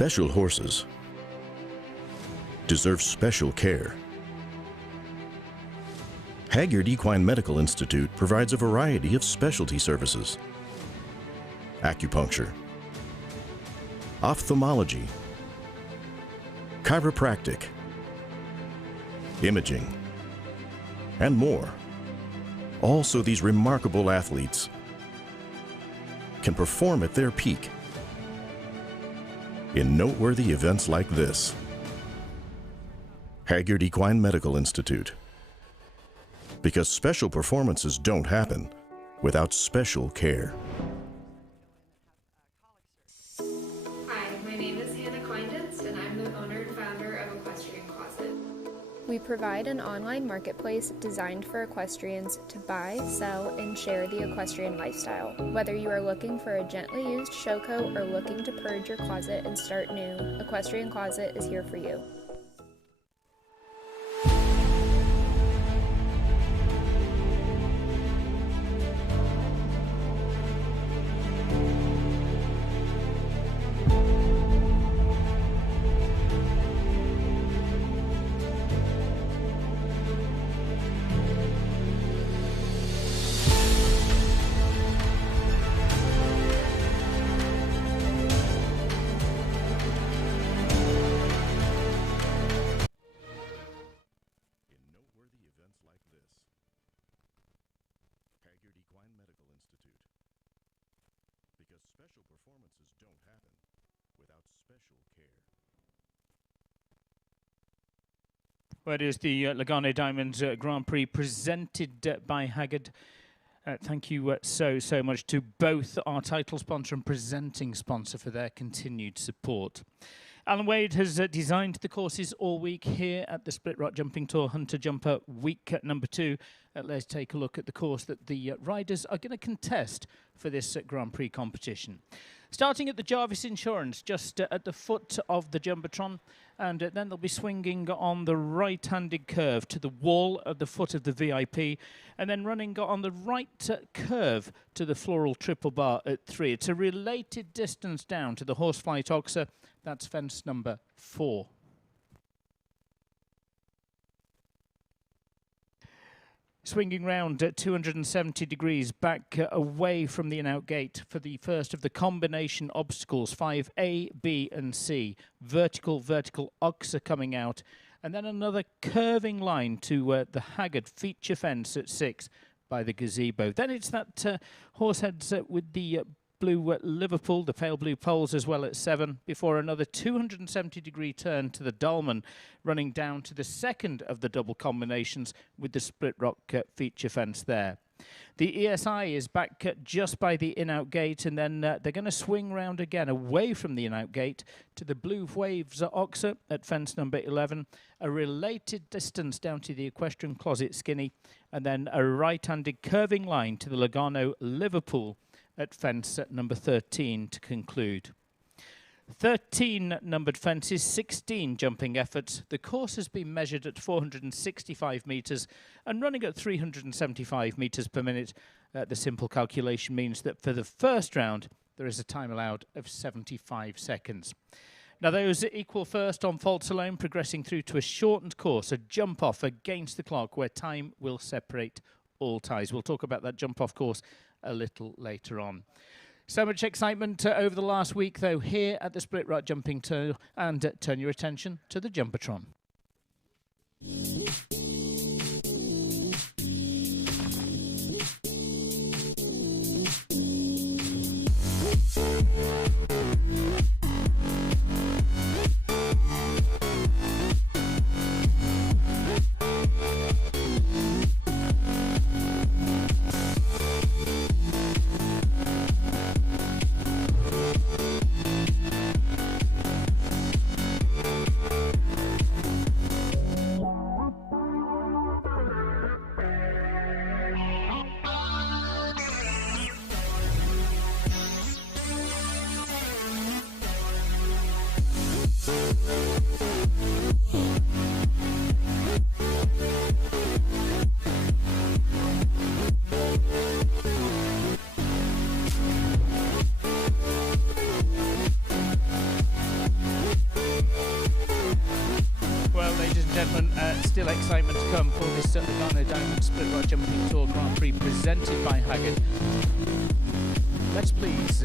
Special horses deserve special care. Hagyard Equine Medical Institute provides a variety of specialty services: acupuncture, ophthalmology, chiropractic, imaging, and more. All so these remarkable athletes can perform at their peak in noteworthy events like this. Hagyard Equine Medical Institute. Because special performances don't happen without special care. Hi, my name is Hannah Kleinditz, and I'm the owner and founder of Equestrian Closet. We provide an online marketplace designed for equestrians to buy, sell, and share the equestrian lifestyle. Whether you are looking for a gently used show coat or looking to purge your closet and start new, Equestrian Closet is here for you. Hagyard Equine Medical Institute. Because special performances don't happen without special care. Well, it is the Lugano Diamonds Grand Prix presented by Hagyard. Thank you so much to both our title sponsor and presenting sponsor for their continued support. Alan Wade has designed the courses all week here at the Split Rock Jumping Tour Hunter Jumper week number 2. Let's take a look at the course that the riders are going to contest for this Grand Prix competition. Starting at the Jarvis Insurance, just at the foot of the Jumbotron, and then they'll be swinging on the right-handed curve to the wall at the foot of the VIP, and then running on the right curve to the floral triple bar at 3. It's a related distance down to the Horsefly Oxer. That's fence number 4. Swinging round at 270 degrees back away from the in-out gate for the first of the combination obstacles, 5A, B and C. Vertical oxer coming out, and then another curving line to the Hagyard feature fence at 6 by the gazebo. Then it's that horseheads with the blue Liverpool, the pale blue poles as well at 7, before another 270-degree turn to the Dolman, running down to the second of the double combinations with the split rock feature fence there. The ESI is back just by the in-out gate, and then they're going to swing round again away from the in-out gate to the Blue Waves Oxer at fence number 11, a related distance down to the Equestrian Closet Skinny, and then a right-handed curving line to the Lugano Liverpool at fence at number 13 to conclude. 13 numbered fences, 16 jumping efforts. The course has been measured at 465 metres and running at 375 metres per minute. The simple calculation means that for the first round, there is a time allowed of 75 seconds. Now those equal first on faults alone, progressing through to a shortened course, a jump off against the clock where time will separate all ties. We'll talk about that jump off course a little later on. So much excitement over the last week, though, here at the Split Rock Jumping Tour, and turn your attention to the Jumbotron. and gentlemen, still excitement to come for this Lugano Diamond Split Rod Jumping Tour Grand Prix presented by Hagyard. Let's please,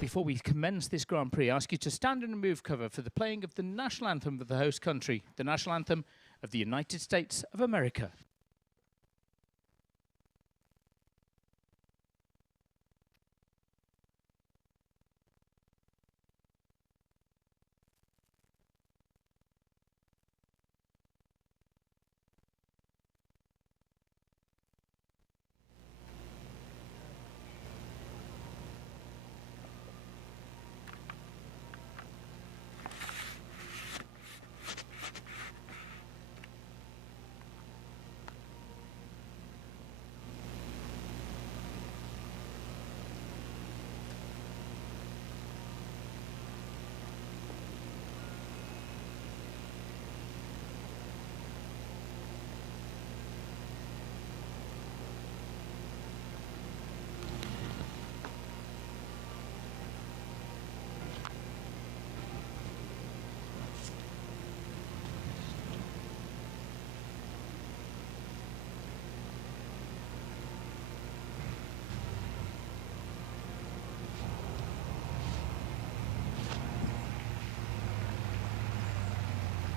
before we commence this Grand Prix, ask you to stand and remove cover for the playing of the national anthem of the host country, the national anthem of the United States of America.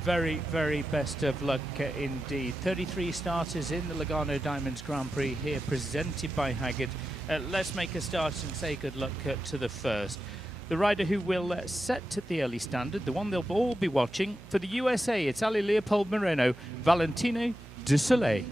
Very, very best of luck indeed. 33 starters in the Lugano Diamonds Grand Prix here, presented by Hagyard. Let's make a start and say good luck to the first. The rider who will set the early standard, the one they'll all be watching. For the USA, it's Ali Leopold Moreno, Valentino Du Soleil.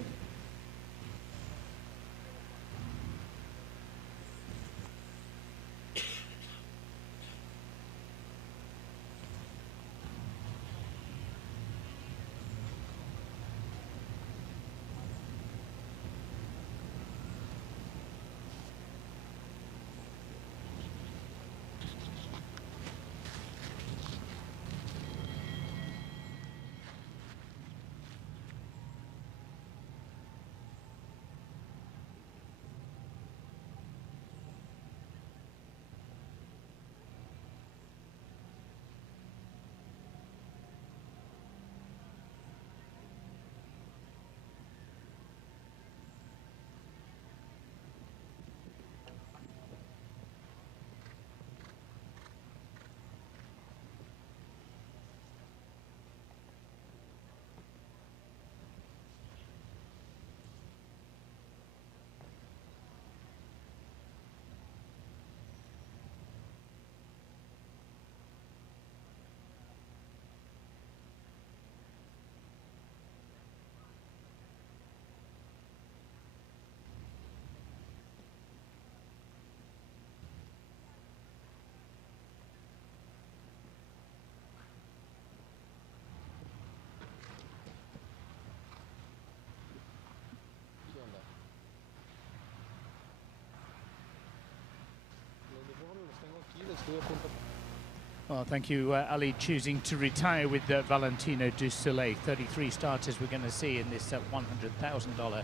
Well, thank you, Ali, choosing to retire with Valentino Du Soleil. 33 starters we're going to see in this $100,000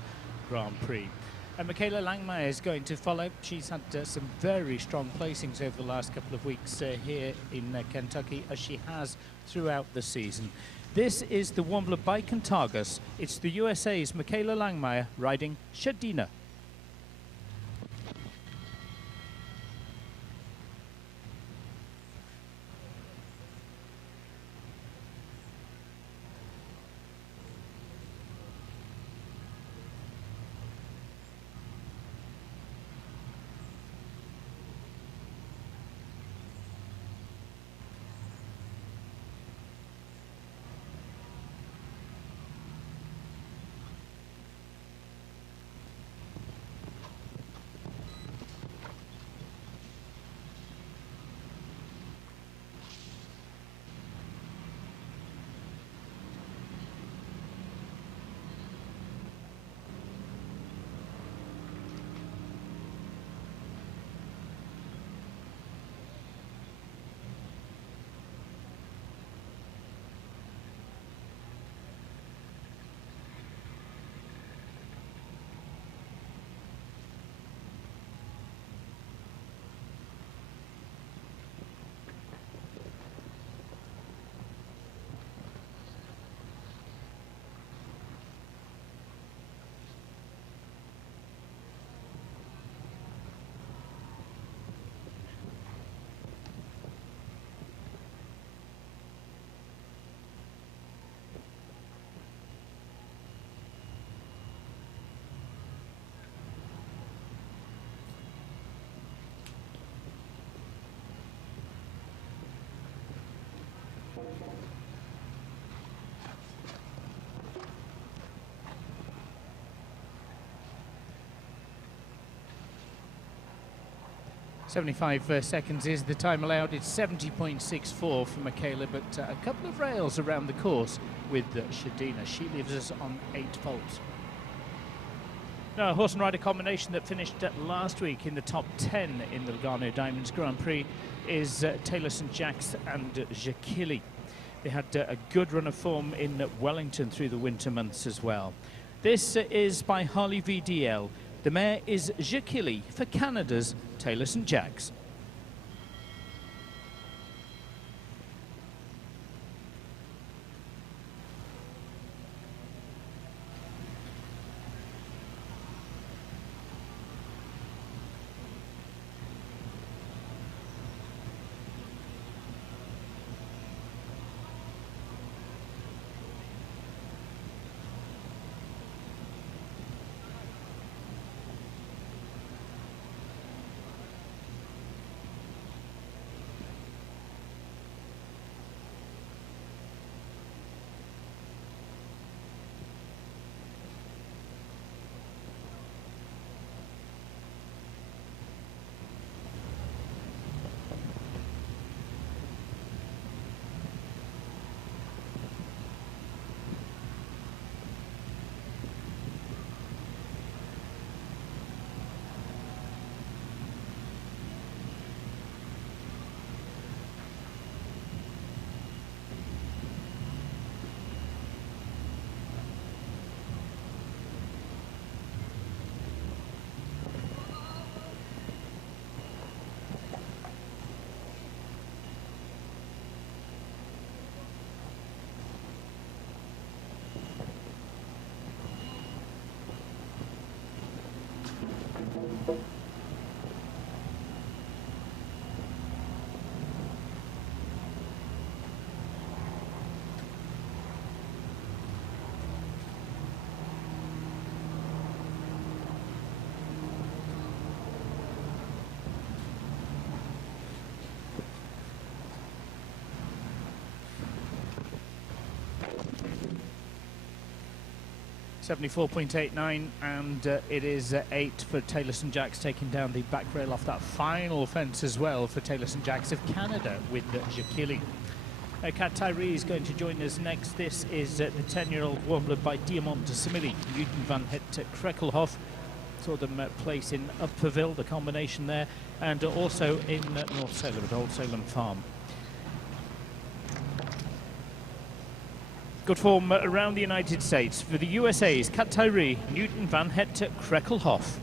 Grand Prix. And Michaela Langmeier is going to follow. She's had some very strong placings over the last couple of weeks here in Kentucky, as she has throughout the season. This is the Wambler Bike and Targus. It's the USA's Michaela Langmeier riding Shadina. 75 seconds is the time allowed. It's 70.64 for Michaela, but a couple of rails around the course with Shadina. She leaves us on 8 faults. Now, a horse and rider combination that finished last week in the top 10 in the Lugano Diamonds Grand Prix is Taylor St. Jacques and Jacquili. They had a good run of form in Wellington through the winter months as well. This is by Harley VDL. The mare is Jacquili for Canada's Taylor St. Jacques. .89, and it is 8 for Taylor St. Jacques, taking down the back rail off that final fence as well for Taylor St. Jacques of Canada with Jacquili. Kat Tyree is going to join us next. This is the 10-year-old Warbler by Diamant de Simili, Newton van Het Krekkelhof. Saw them place in Upperville, the combination there, and also in North Salem at Old Salem Farm. Good form around the United States. For the USA's Kat Tyree, Newton van Het Krekkelhof.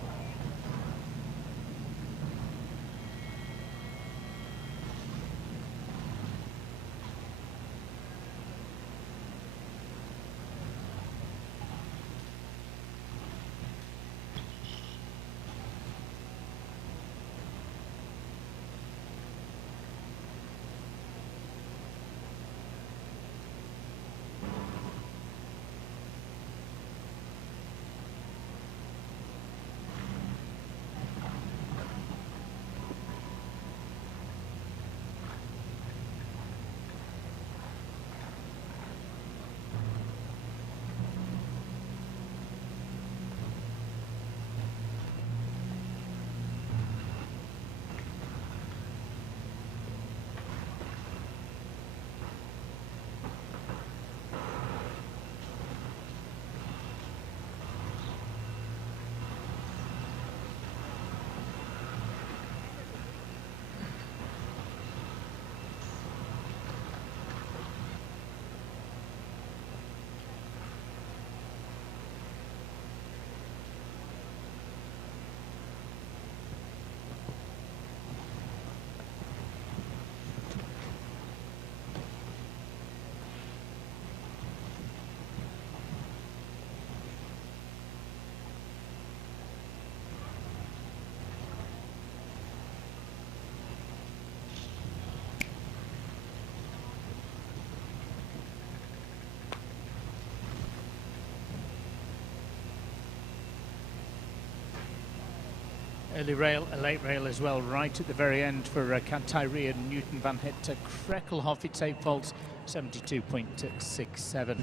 Early rail, a late rail as well, right at the very end for Kat Tyree and Newton van Het Krekkelhof. It's 8 faults, 72.67.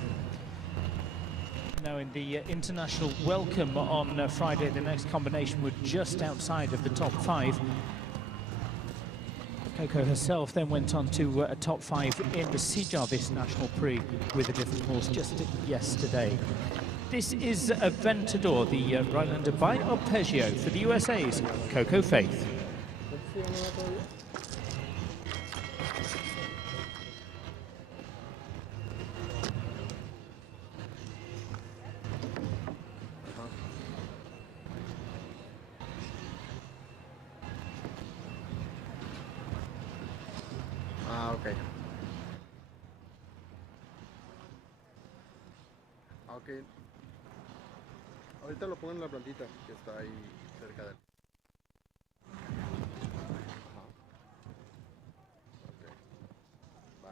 Now in the international welcome on Friday, the next combination, we're just outside of the top 5. Coco herself then went on to a top 5 in the Hagyard National Prix with a different horse just yesterday. This is Aventador, the Rylander by Arpeggio for the USA's Coco Faith. Ok. Ok. Ahorita lo pongo en la plantita que está ahí cerca de él. Ajá. Ok. Va.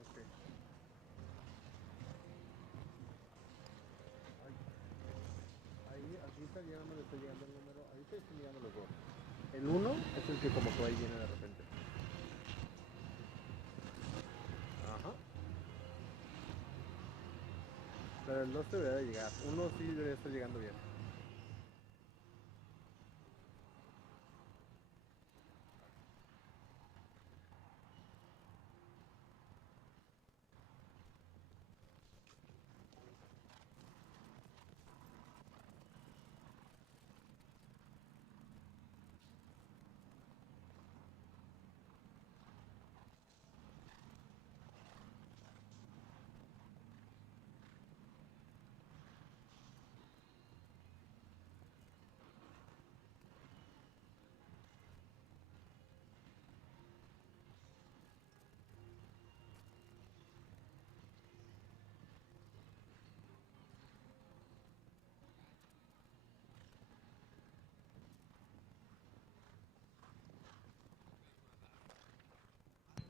Ok. Ahí, así está llegando, le está llegando el número. Ahorita están llegando los dos. El 1 es el que como que va y viene de repente. Ajá. Pero el 2 debería de llegar. 1 sí debería estar llegando bien.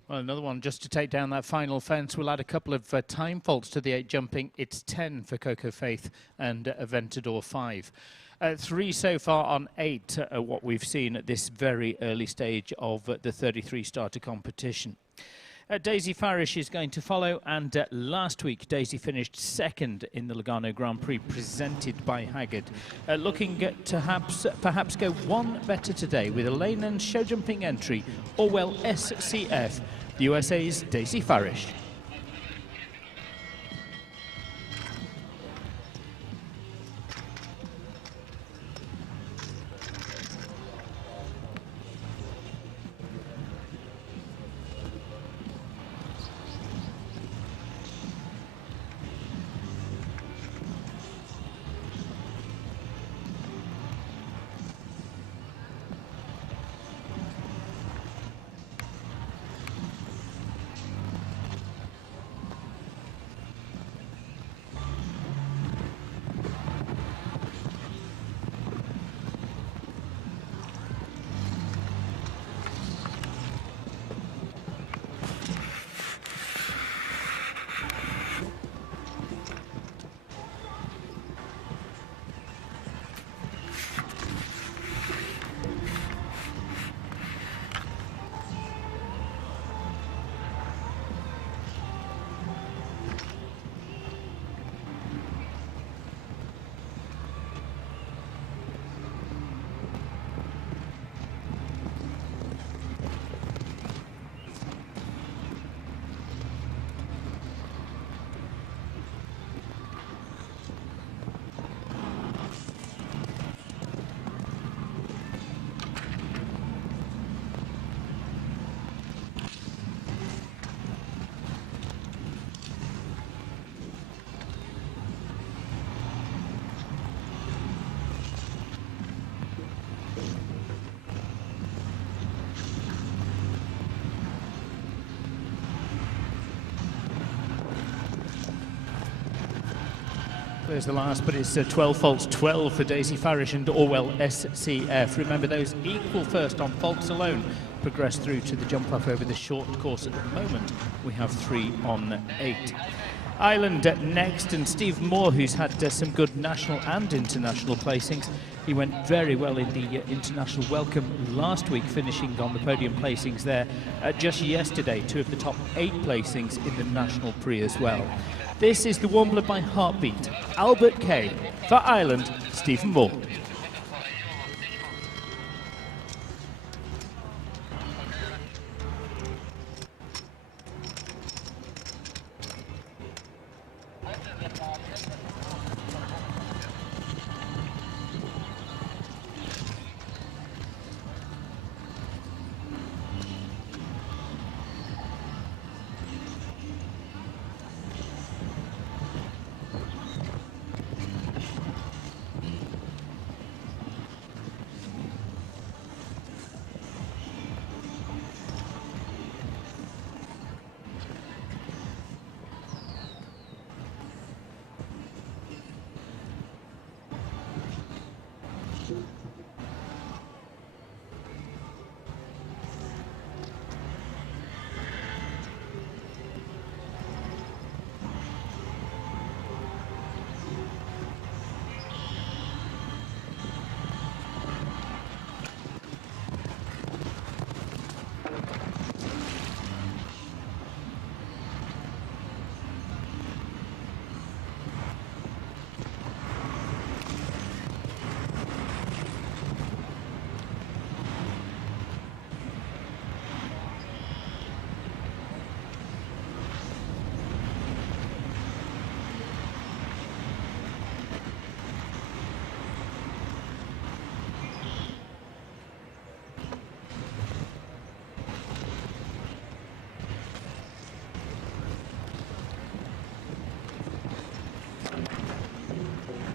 Well, another one just to take down that final fence. We'll add a couple of time faults to the 8 jumping. It's 10 for Coco Faith and Aventador 5. 3 so far on 8, what we've seen at this very early stage of the 33 starter competition. Daisy Farish is going to follow, and last week Daisy finished 2nd in the Lugano Grand Prix presented by Hagyard. Looking to perhaps go one better today with a lane and show jumping entry, Orwell SCF, the USA's Daisy Farish. There's the last, but it's 12 faults, 12 for Daisy Farish and Orwell SCF. Remember, those equal first on faults alone progress through to the jump off over the short course. At the moment, we have 3 on 8. Ireland next, and Steve Moore, who's had some good national and international placings. He went very well in the international welcome last week, finishing on the podium placings there. Just yesterday, 2 of the top 8 placings in the National Prix as well. This is the Wambler by Heartbeat, Albert Kay. For Ireland, Stephen Moore.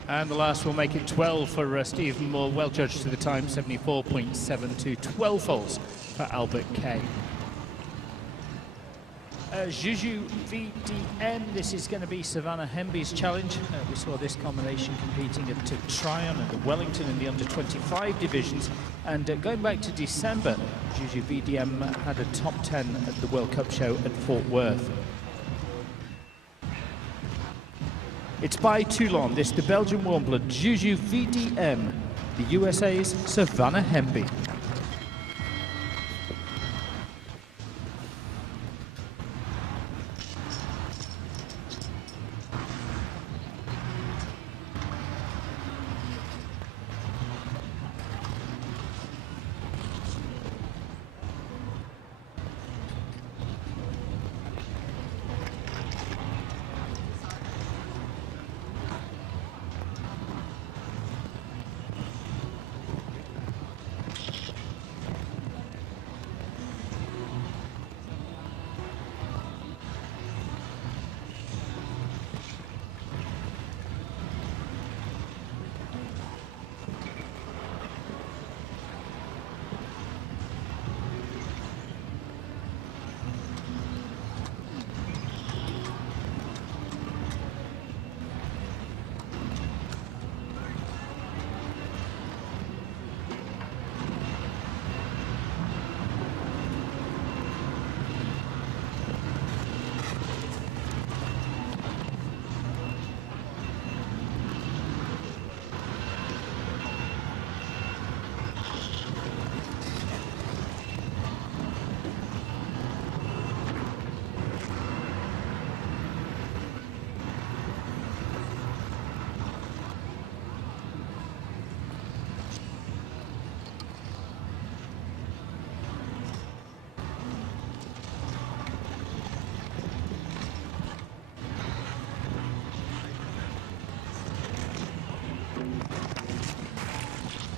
And the last will make it 12 for Stephen Moore, well judged to the time, 74.72, 12 faults for Albert Kay. Juju VDM, this is going to be Savannah Hemby's challenge. We saw this combination competing at Tryon and at Wellington in the under-25 divisions. And going back to December, Juju VDM had a top 10 at the World Cup show at Fort Worth. It's by Toulon, this the Belgian Warmblood, Juju VDM, the USA's Savannah Hemby.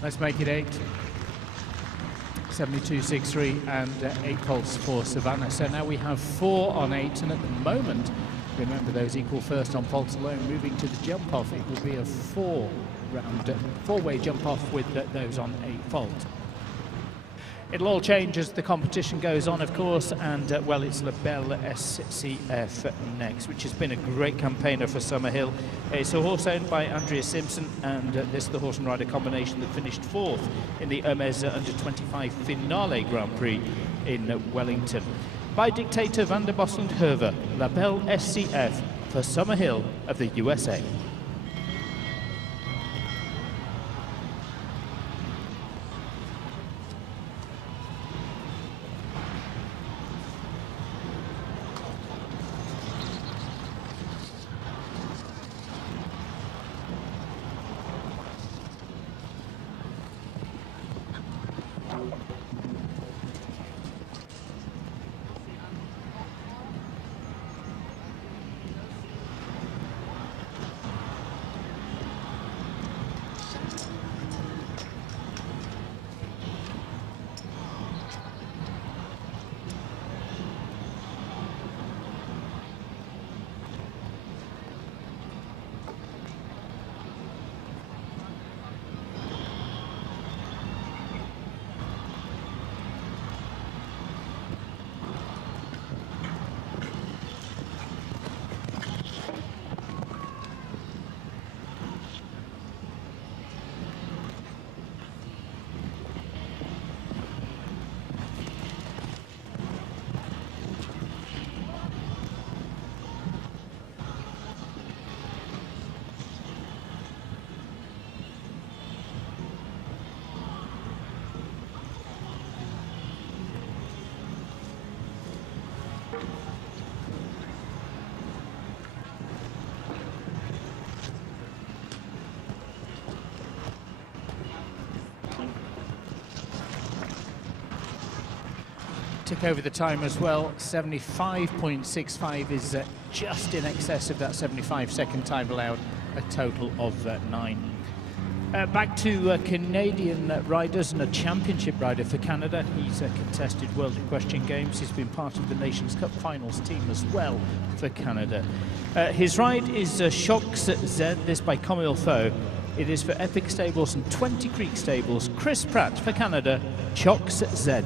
Let's make it 8. 72.63 and 8 faults for Savannah. So now we have 4 on 8, and at the moment, remember those equal first on faults alone. Moving to the jump off, it will be a 4-way jump off with those on 8 fault. It'll all change as the competition goes on, of course, and well, it's La Belle SCF next, which has been a great campaigner for Summerhill. It's a horse owned by Andrea Simpson, and this is the horse and rider combination that finished 4th in the Hermes Under-25 Finale Grand Prix in Wellington. By dictator Van der Bosland Herver, La Belle SCF for Summerhill of the USA. Look over the time as well. 75.65 is just in excess of that 75-second time allowed, a total of 9. Back to Canadian riders, and a championship rider for Canada. He's contested World Equestrian Games. He's been part of the Nations Cup finals team as well for Canada. His ride is Shocks Z, this by Comme Il Faut. It is for Epic Stables and 20 Creek Stables. Chris Pratt for Canada, Shocks Z.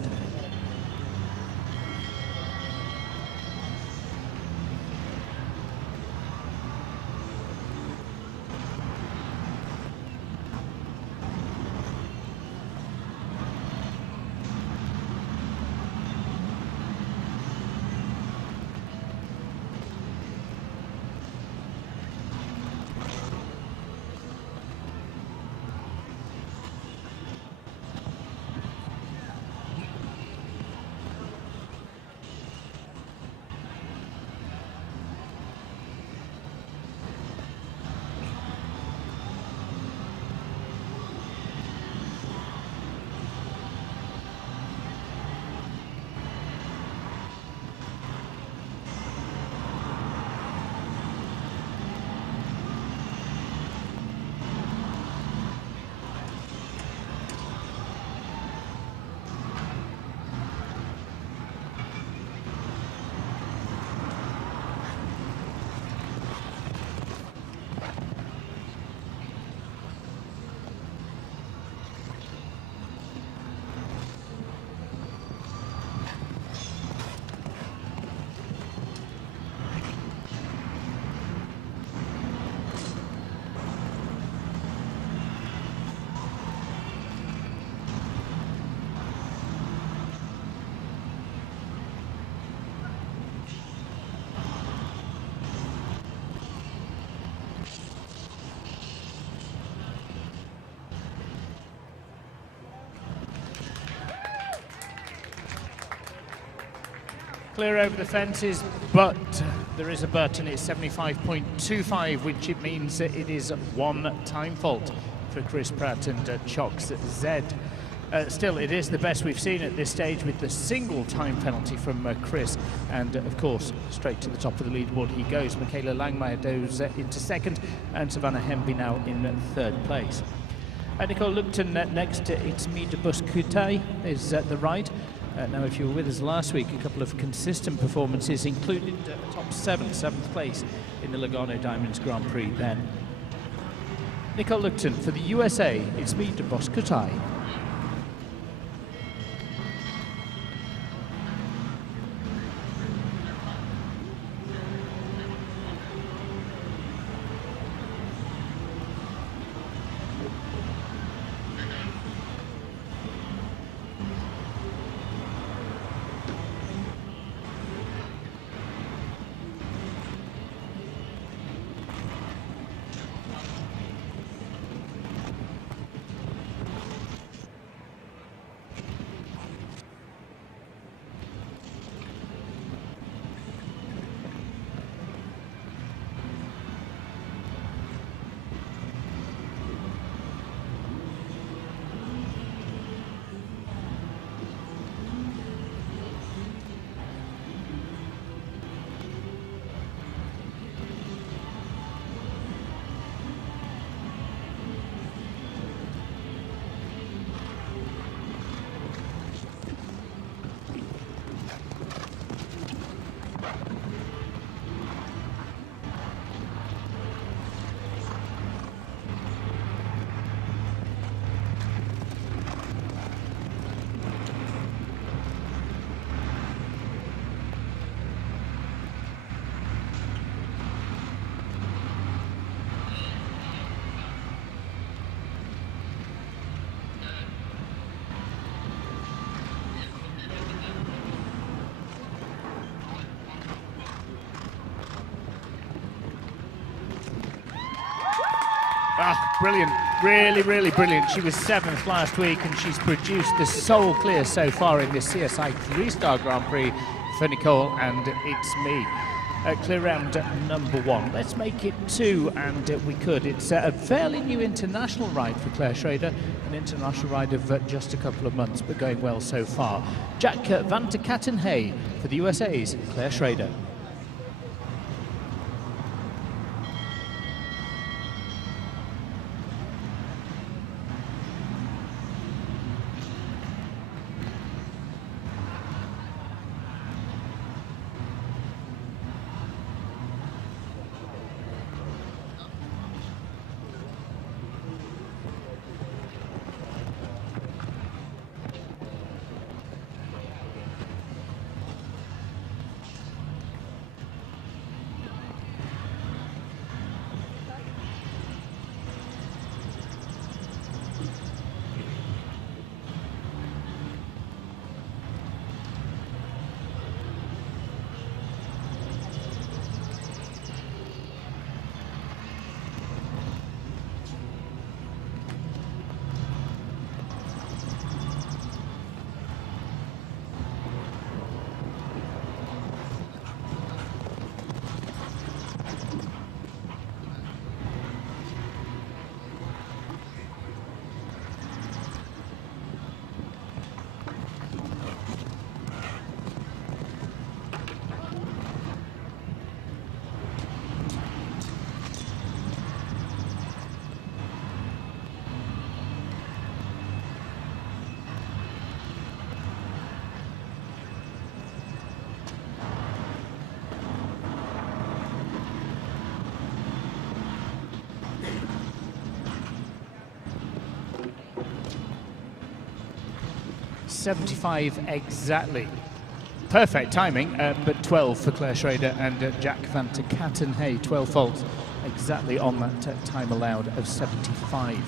Clear over the fences, but there is a but, and it's 75.25, which it means that it is one time fault for Chris Pratt and Shocks Z. Still, it is the best we've seen at this stage, with the single time penalty from Chris, and of course straight to the top of the leaderboard he goes. Michaela Langmeyer goes into second, and Savannah Hemby now in third place. Nicole Lugton next. It's me de Buscutay is at the right. Now, if you were with us last week, a couple of consistent performances, including top seventh place in the Lugano Diamonds Grand Prix then. Nicole Lugton for the USA, it's me de Buscutay. Brilliant, really brilliant. She was 7th last week, and she's produced the sole clear so far in this CSI 3-star Grand Prix for Nicole and It's Me. Clear round number 1. Let's make it 2, and we could. It's a fairly new international ride for Claire Schrader, an international ride of just a couple of months, but going well so far. Jack van der Kattenhay for the USA's Claire Schrader. .75 exactly. Perfect timing, but 12 for Claire Schrader and Jack van der Kattenhay, 12 faults exactly on that time allowed of 75.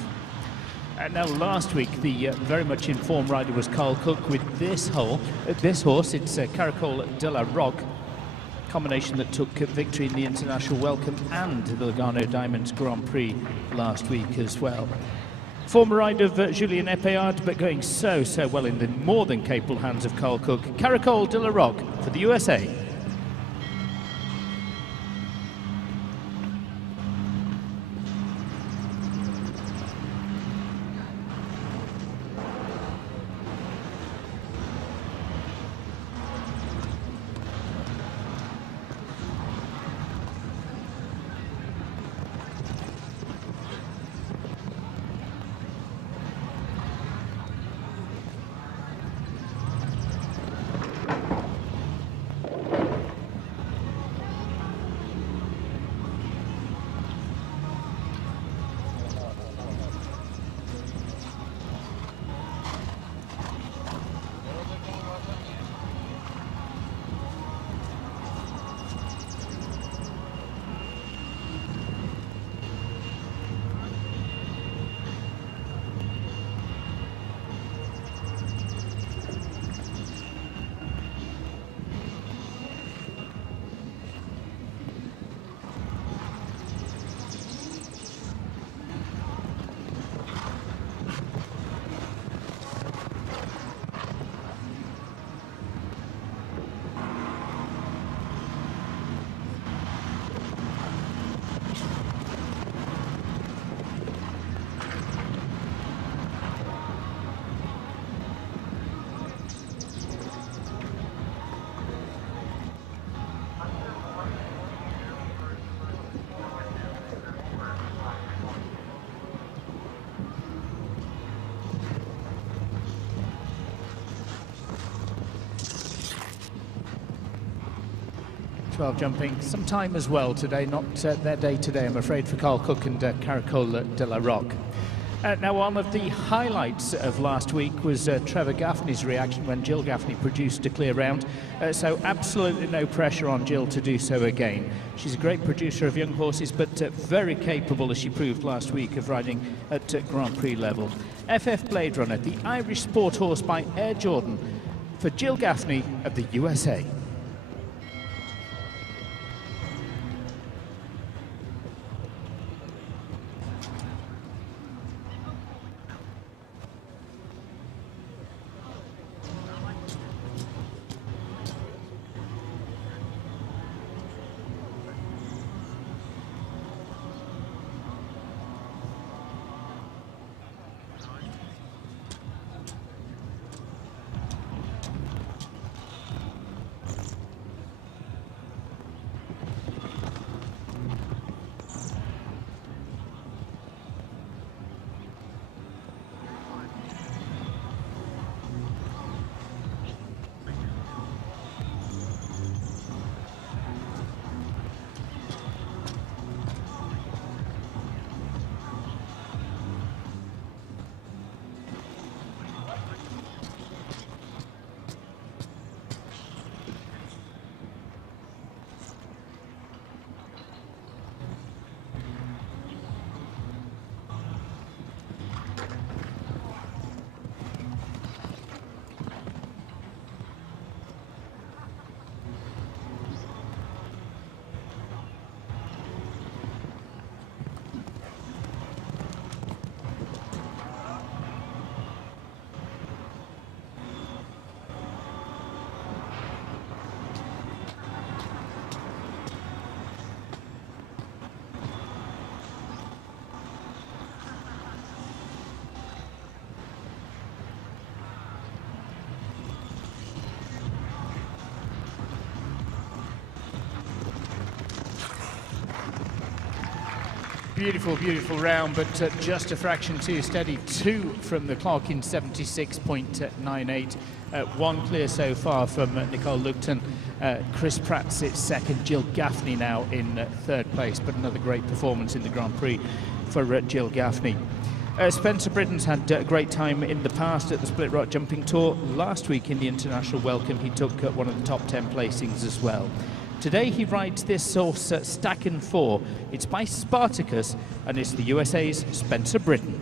Now last week the very much informed rider was Carl Cook with this horse. It's Caracol de la Roque, combination that took victory in the International Welcome and the Lugano Diamonds Grand Prix last week as well. Former rider of Julien Epéard, but going so well in the more than capable hands of Carl Cook. Caracol de la Roque for the USA. Jumping some time as well today, not their day today, I'm afraid, for Carl Cook and Caracol de la Roque. Now, one of the highlights of last week was Trevor Gaffney's reaction when Jill Gaffney produced a clear round. So absolutely no pressure on Jill to do so again. She's a great producer of young horses, but very capable, as she proved last week, of riding at Grand Prix level. FF Blade Runner, the Irish sport horse by Air Jordan, for Jill Gaffney of the USA. Beautiful, beautiful round, but just a fraction too steady. 2 from the clock in 76.98. 1 clear so far from Nicole Lugton. Chris Pratt sits second. Jill Gaffney now in third place, but another great performance in the Grand Prix for Jill Gaffney. Spencer Britton's had a great time in the past at the Split Rock Jumping Tour. Last week in the International Welcome, he took one of the top 10 placings as well. Today he rides this horse at Stacken 4. It's by Spartacus, and it's the USA's Spencer Britton.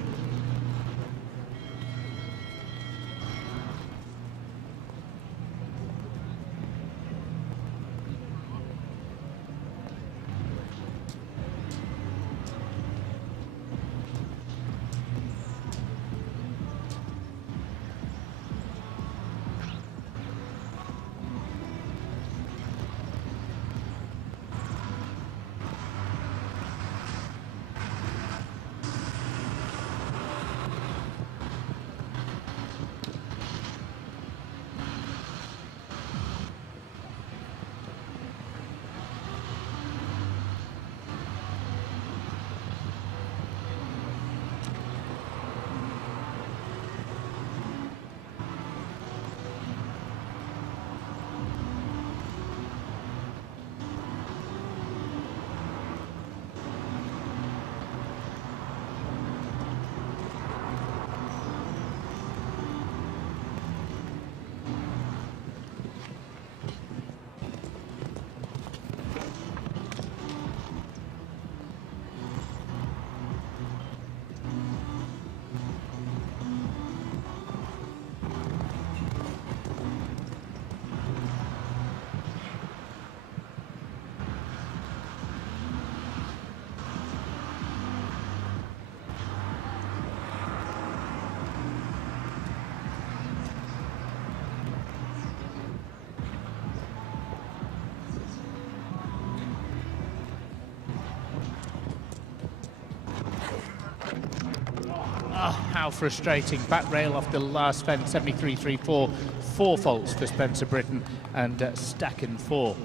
How frustrating. Back rail off the last fence, 73.34. 4 faults for Spencer Britton and Stacken 4.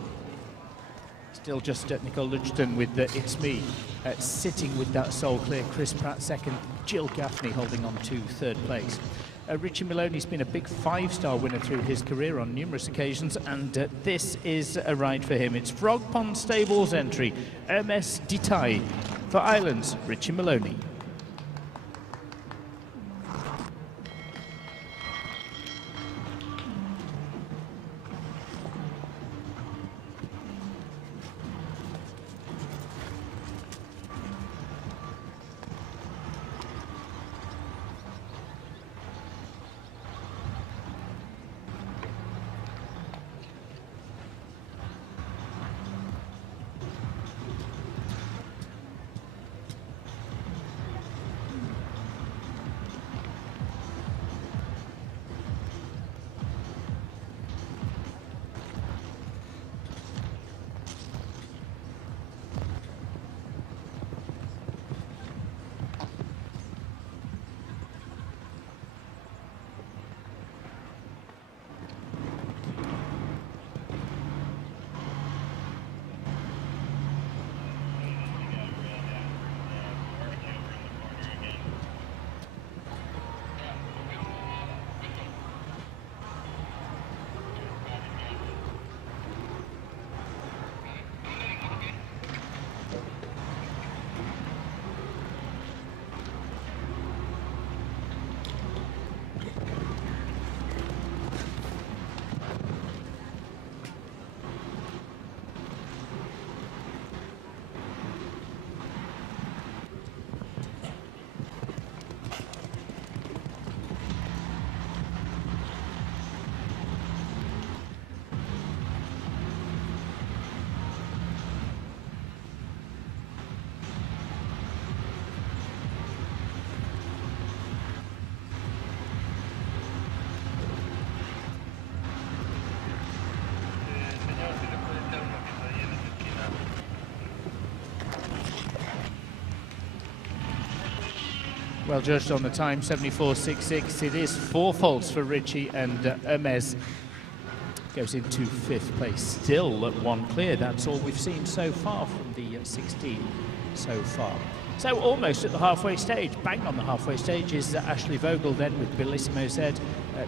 Still just Nicole Lugton with It's Me sitting with that sole clear. Chris Pratt second, Jill Gaffney holding on to third place. Richie Maloney's been a big 5-star winner through his career on numerous occasions, and this is a ride for him. It's Frog Pond Stables entry, MS Detail. For Islands, Richie Maloney. Well judged on the time, 74.66. It is 4 faults for Richie, and Hermes goes into 5th place, still at 1 clear. That's all we've seen so far from the 16 so far. So almost at the halfway stage, bang on the halfway stage, is Ashley Vogel then with Bellissimo Z.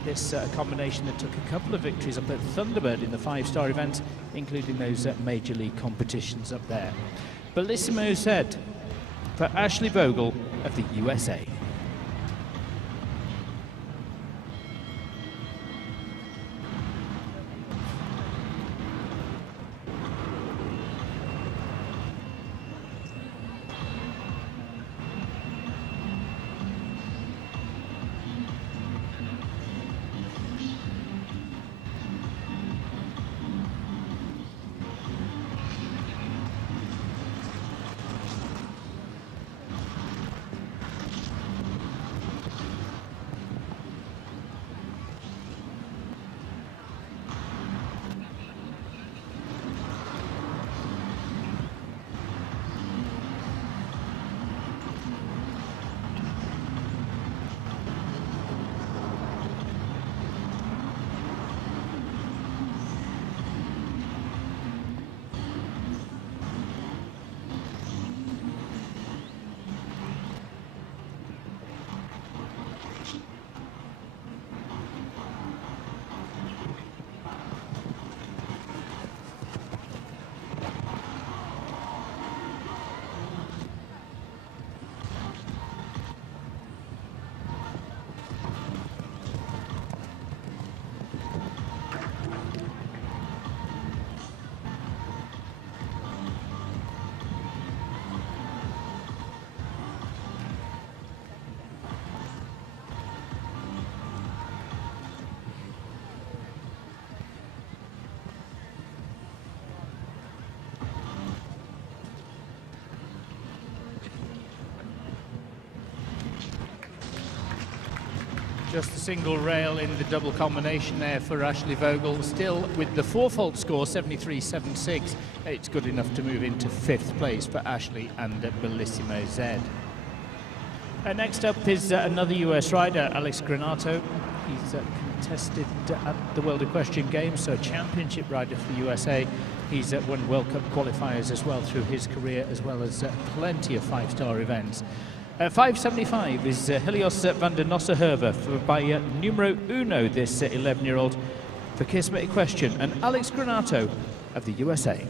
This combination that took a couple of victories up at Thunderbird in the 5-star event, including those major league competitions up there. Bellissimo Z for Ashley Vogel of the USA. Just a single rail in the double combination there for Ashley Vogel. Still with the 4-fault score, 73.76. It's good enough to move into 5th place for Ashley and Bellissimo Z. Next up is another US rider, Alex Granato. He's contested at the World Equestrian Games, so a championship rider for the USA. He's won World Cup qualifiers as well through his career, as well as plenty of 5-star events. 575 is Helios van der Nosseherve by numero uno, this 11-year-old for Kismet Equestrian, and Alex Granato of the USA.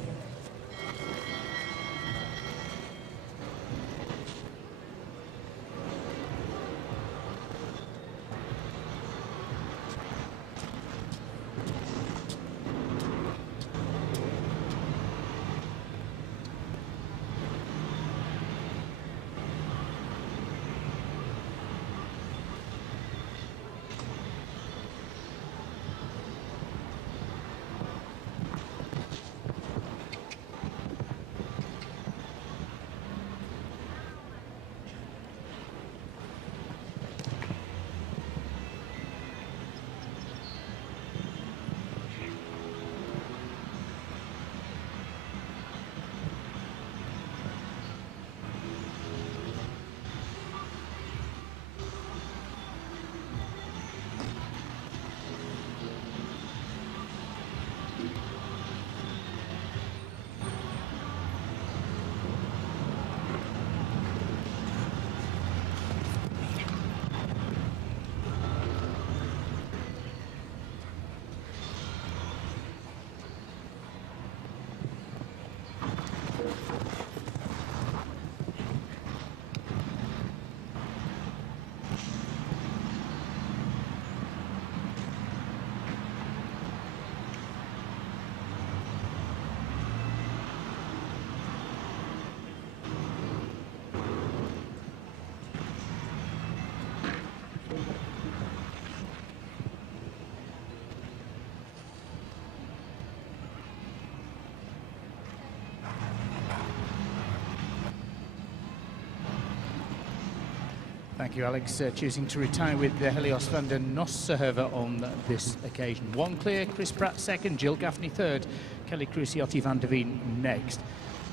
Thank you, Alex. Choosing to retire with the Helios van der Nosseherve on this occasion. One clear, Chris Pratt second, Jill Gaffney third, Kelly Cruciotti van der Veen next.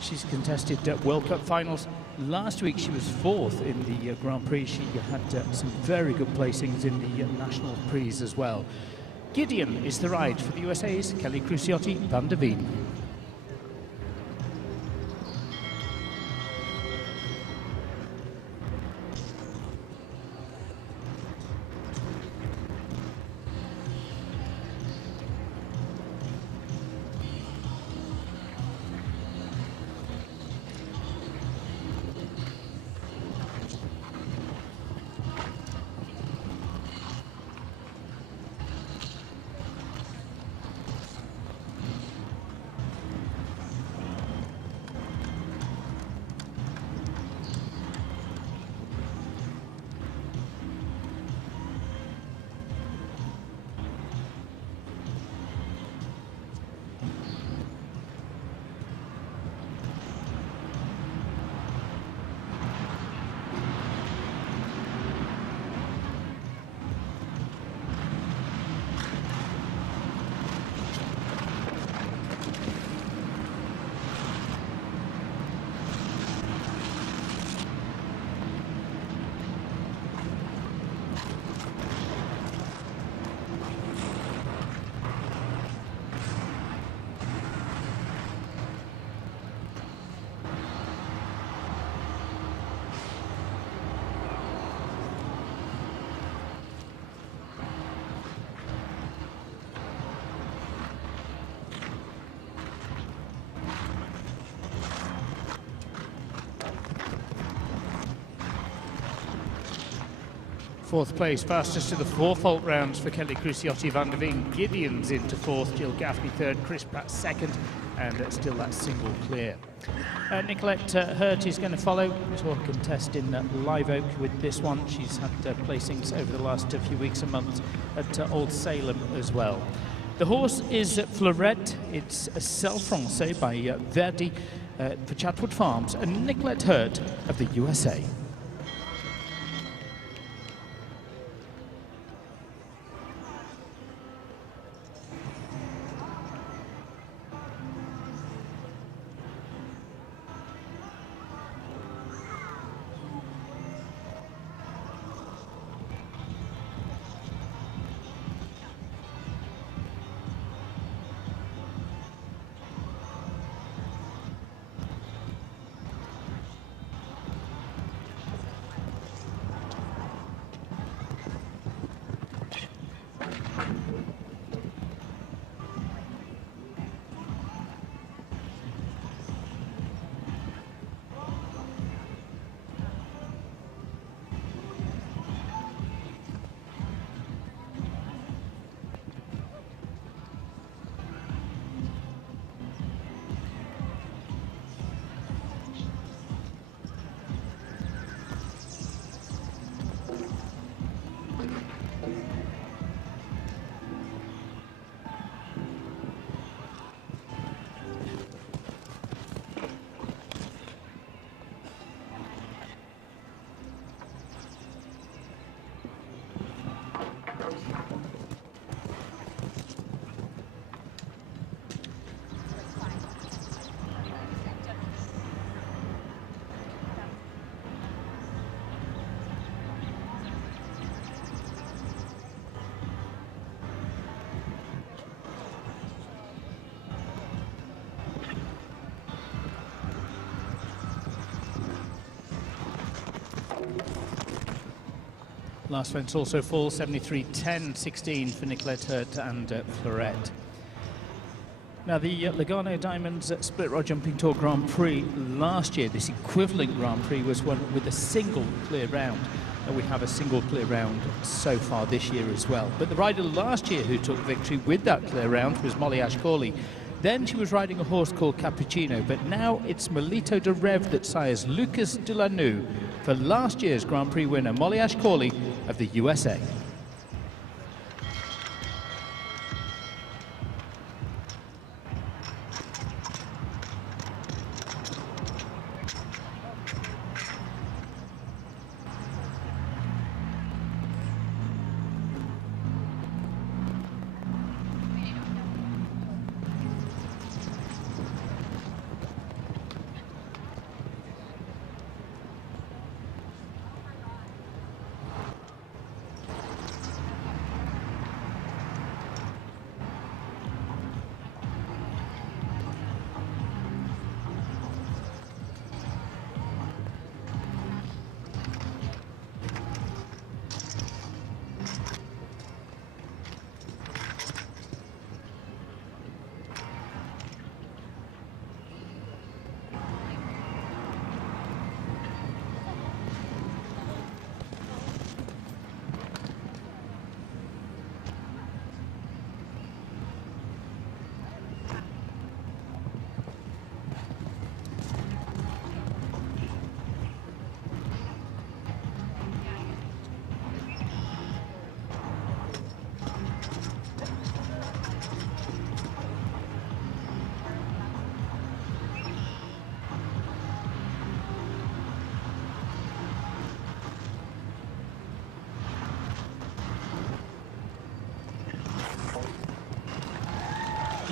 She's contested World Cup finals. Last week she was 4th in the Grand Prix. She had some very good placings in the National Prix as well. Gideon is the ride for the USA's Kelly Cruciotti van der Veen. Fourth place, fastest to the 4 fault rounds for Kelly Cruciotti van der Veen. Gideon's into fourth, Jill Gaffney third, Chris Pratt second, and still that single clear. Nicolette Hurt is going to follow. Saw her contest in Live Oak with this one. She's had placings over the last few weeks and months at Old Salem as well. The horse is Fleurette. It's a Celle Francais by Verdi for Chatwood Farms, and Nicolette Hurt of the USA. Last fence also full, 73-10-16 for Nicolette Hurt and Fleurette. Now the Lugano Diamonds Split Rod Jumping Tour Grand Prix last year, this equivalent Grand Prix was won with a single clear round. And we have a single clear round so far this year as well. But the rider last year who took victory with that clear round was Molly Ashcawley. Then she was riding a horse called Cappuccino, but now it's Melito de Rev that sires Lucas de la Noue for last year's Grand Prix winner, Molly Ashcawley of the USA.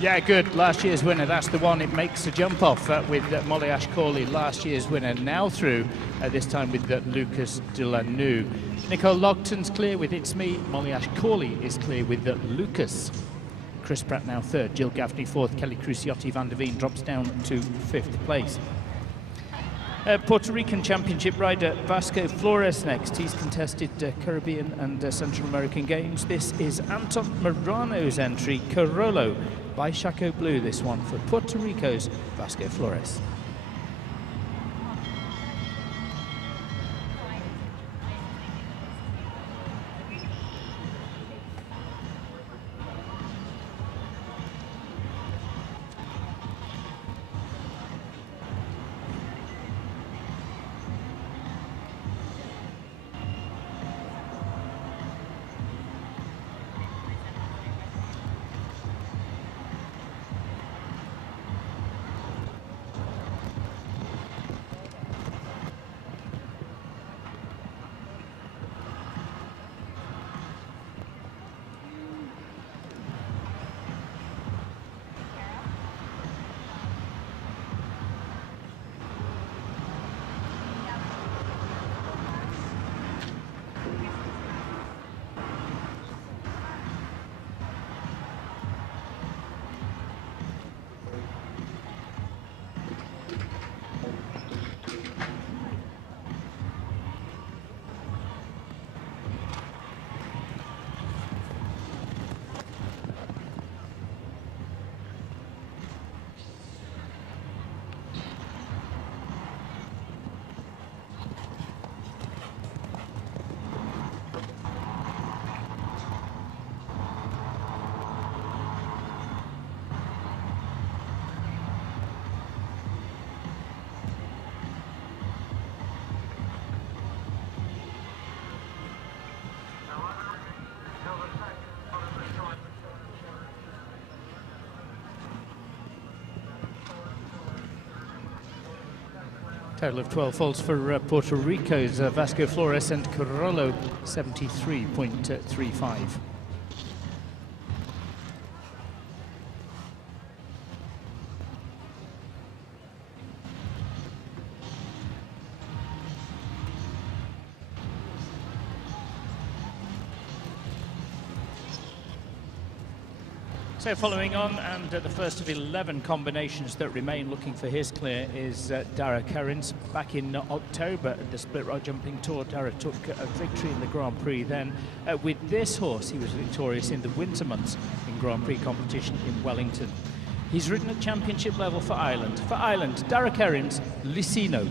Yeah, good. Last year's winner, that's the one. It makes a jump off with Molly Ashcawley, last year's winner, now through, this time with Lucas de la Noue. Nicole Logton's clear with It's Me. Molly Ashcawley is clear with Lucas. Chris Pratt now third. Jill Gaffney fourth. Kelly Cruciotti van der Veen drops down to fifth place. Puerto Rican Championship rider Vasco Flores next. He's contested Caribbean and Central American Games. This is Anton Morano's entry, Carolo, by Chaco Blue, this one for Puerto Rico's Vasco Flores. Total of 12 faults for Puerto Rico's Vasco Flores and Carollo, 73.35. So following on, and the first of 11 combinations that remain looking for his clear is Dara Kerins. Back in October at the Split Rock Jumping Tour, Dara took a victory in the Grand Prix. Then with this horse, he was victorious in the winter months in Grand Prix competition in Wellington. He's ridden at championship level for Ireland. For Ireland, Dara Kerins, Licino.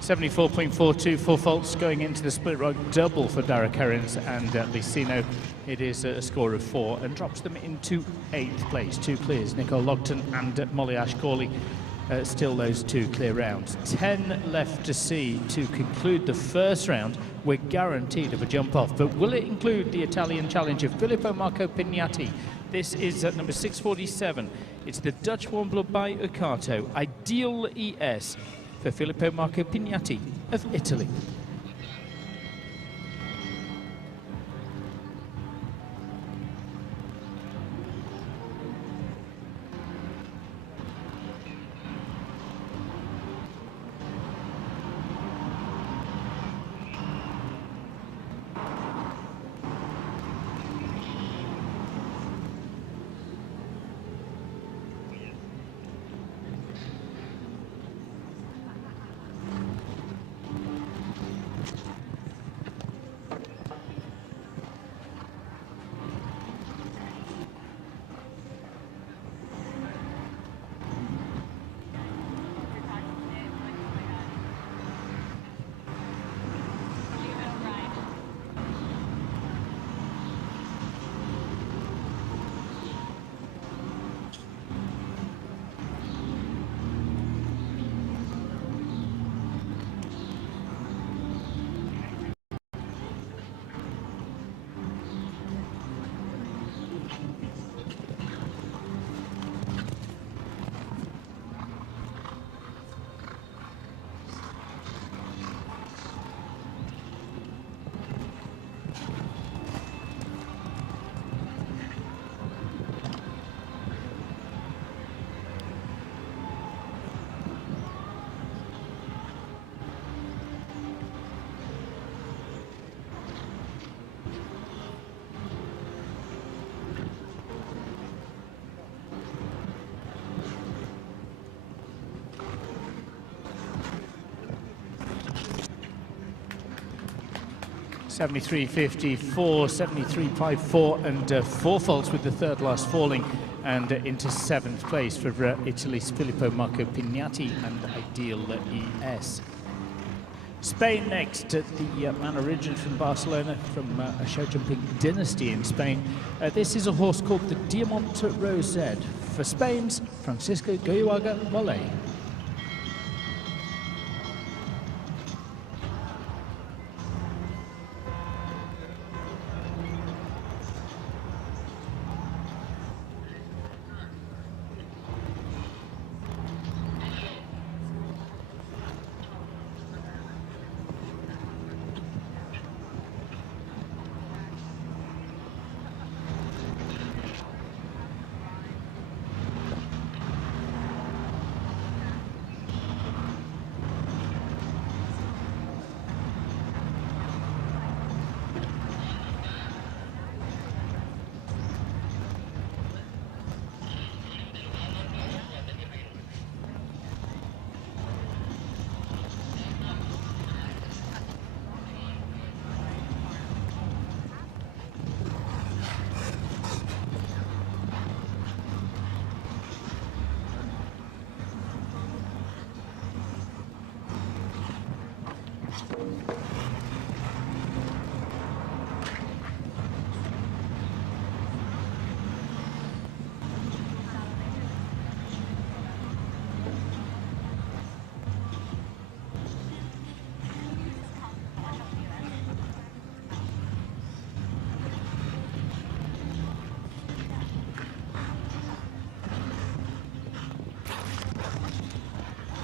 .74.42 for faults going into the Split Rock double for Dara Kerins and Licino. It is a score of 4 and drops them into 8th place. 2 clears, Nicole Logton and Molly Ashcawley. Still those 2 clear rounds. 10 left to see to conclude the first round. We're guaranteed of a jump off, but will it include the Italian challenger Filippo Marco Pignati? This is at number 647. It's the Dutch Warm Blood by Ucato, Ideal ES, for Filippo Marco Pignati of Italy. .73.54, 73.54, and 4 faults with the third last falling, and into 7th place for Italy's Filippo Marco Pignati and Ideal ES. Spain next, the man originated from Barcelona, from a show jumping dynasty in Spain. This is a horse called the Diamant Rosette, for Spain's Francisco Goyuaga Mollet.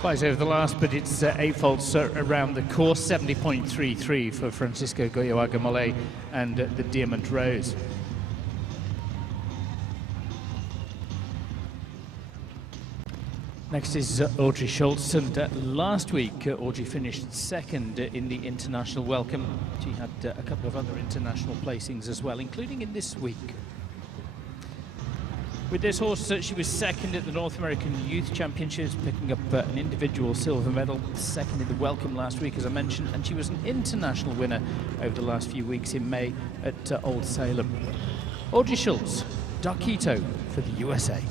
Flies over the last, but it's 8 faults around the course, 70.33 for Francisco Goyuaga Mollet and the Diamond Rose. Next is Audrey Schultz, and last week Audrey finished second in the international welcome. She had a couple of other international placings as well, including in this week. With this horse, she was second at the North American Youth Championships, picking up an individual silver medal, second in the welcome last week, as I mentioned, and she was an international winner over the last few weeks in May at Old Salem. Audrey Schultz, Darkito for the USA.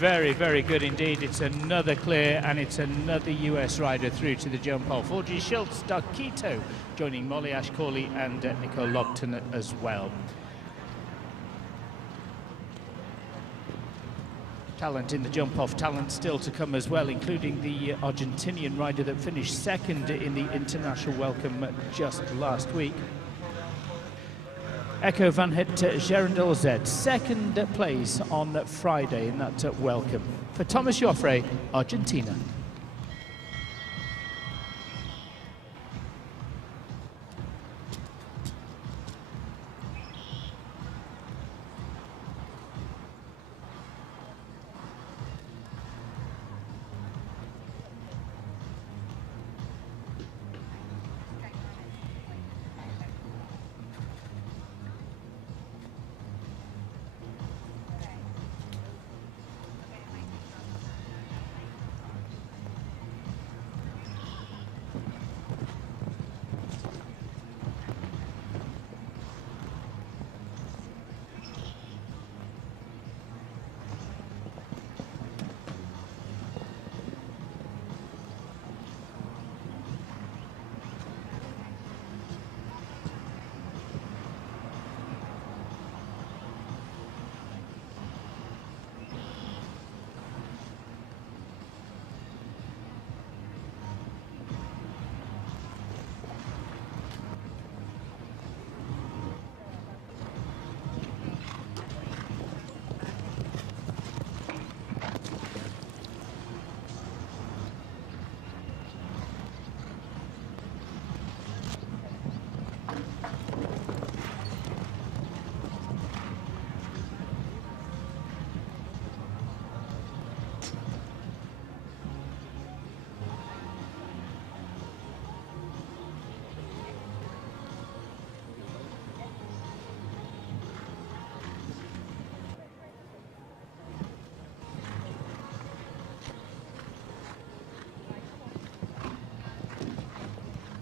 Very, very good indeed. It's another clear, and it's another US rider through to the jump off. Audrey Schultz, Darkito, joining Molly Ashcawley and Nicole Logton as well. Talent in the jump off, talent still to come as well, including the Argentinian rider that finished second in the international welcome just last week. Echo van het Gerendel-Z, second place on Friday in that welcome. For Thomas Joffre, Argentina.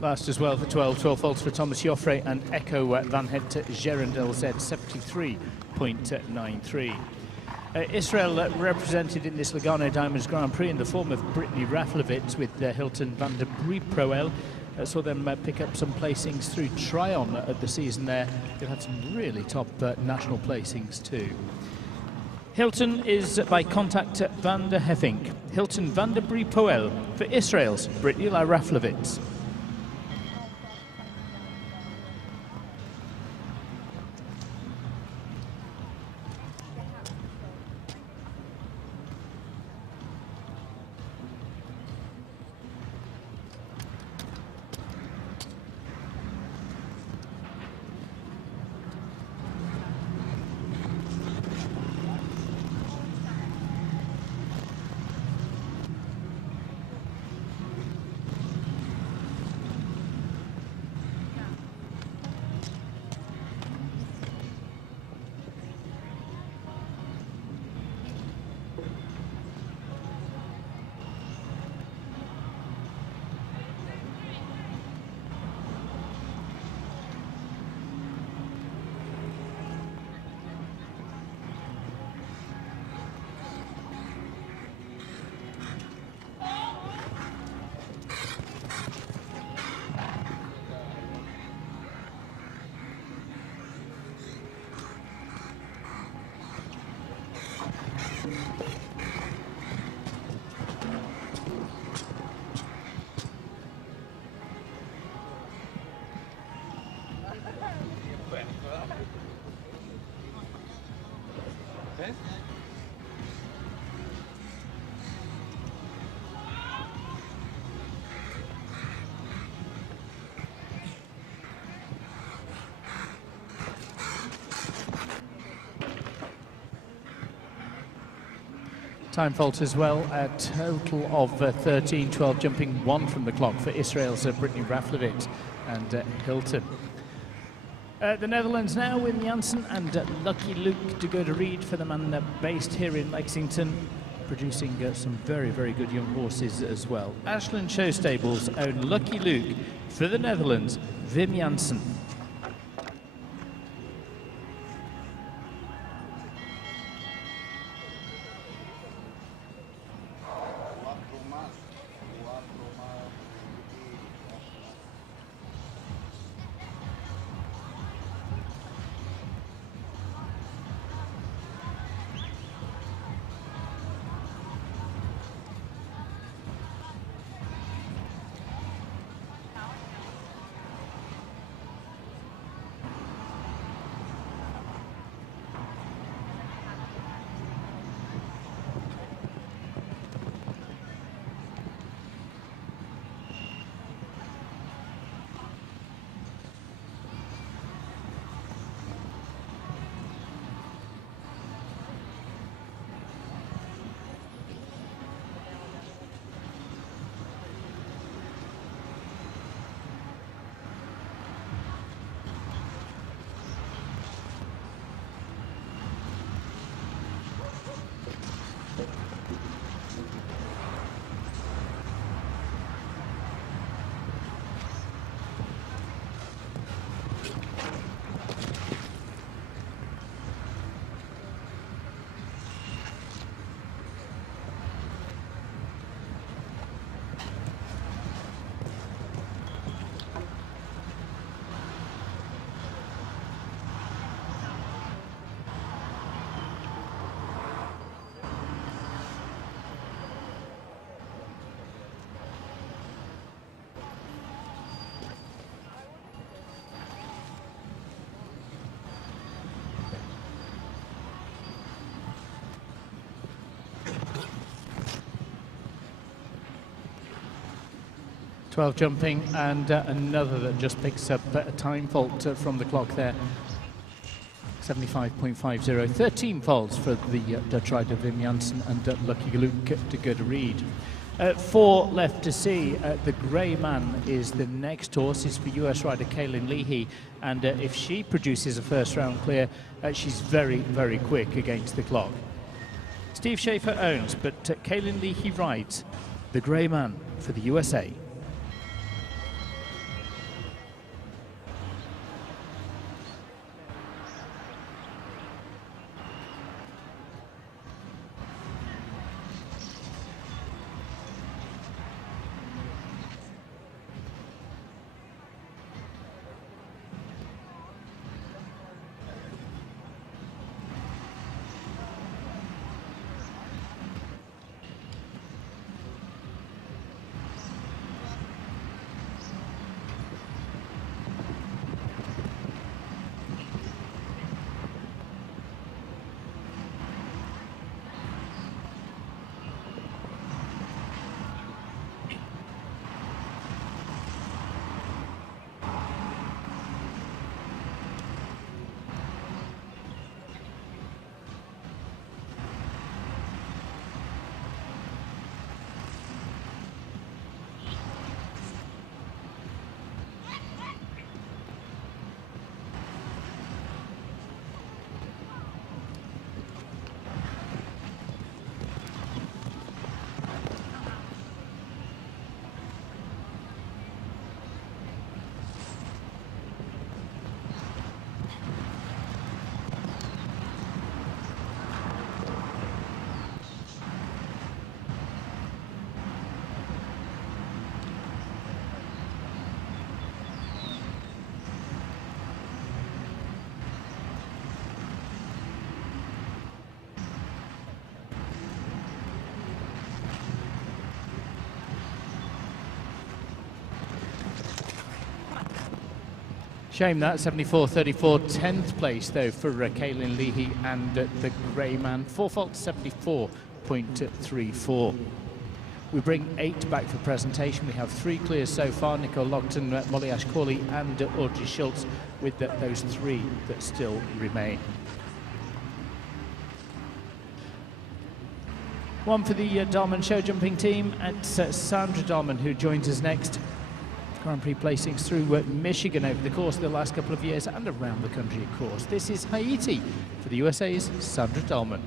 Last as well for 12 faults for Thomas Joffre and Echo Van Het Gerendel Z 73.93. Israel represented in this Lugano Diamonds Grand Prix in the form of Brittany Raflowitz with Hilton van der Brieproel. Saw them pick up some placings through Tryon at the season there. They've had some really top national placings too. Hilton is by contact van der Heffink. Hilton van der Brieproel for Israel's Brittany Raflowitz. Time fault as well, a total of 13-12, jumping 1 from the clock for Israel's Brittany Raflowitz and Hilton. The Netherlands now with Janssen and Lucky Luke to go to Reed for the man based here in Lexington, producing some very, very good young horses as well. Ashland Show Stables own Lucky Luke for the Netherlands, Wim Janssen. Jumping and another that just picks up a time fault from the clock there. 75.50, 13 faults for the Dutch rider Wim Janssen and Lucky Luke to go to Reed. 4 left to see. The Grey Man is the next horse. Is for US rider Kaylin Leahy, and if she produces a first round clear, she's very, very quick against the clock. Steve Schaefer owns, but Kaylin Leahy rides the Grey Man for the USA. Shame that, 74.34, 10th place though for Kaylin Leahy and the grey man, 4 faults 74.34. We bring 8 back for presentation. We have 3 clears so far, Nicole Logton, Molly Ash-Corley and Audrey Schultz, with those 3 that still remain. One for the Dahlman show jumping team, and Sandra Dahlman, who joins us next. Grand Prix placings through Michigan over the course of the last couple of years and around the country, of course. This is Haiti for the USA's Sandra Dahlman.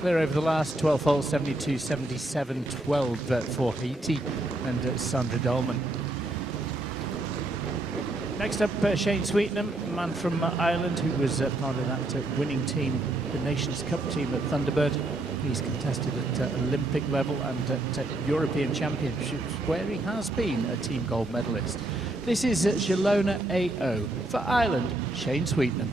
Clear over the last 12 holes, 72, 77, 12 for Haiti and Sandra Dahlman. Next up, Shane Sweetenham, a man from Ireland who was part of that winning team, the Nations Cup team at Thunderbird. He's contested at Olympic level and at European Championships, where he has been a team gold medalist. This is Jelona A.O. For Ireland, Shane Sweetenham.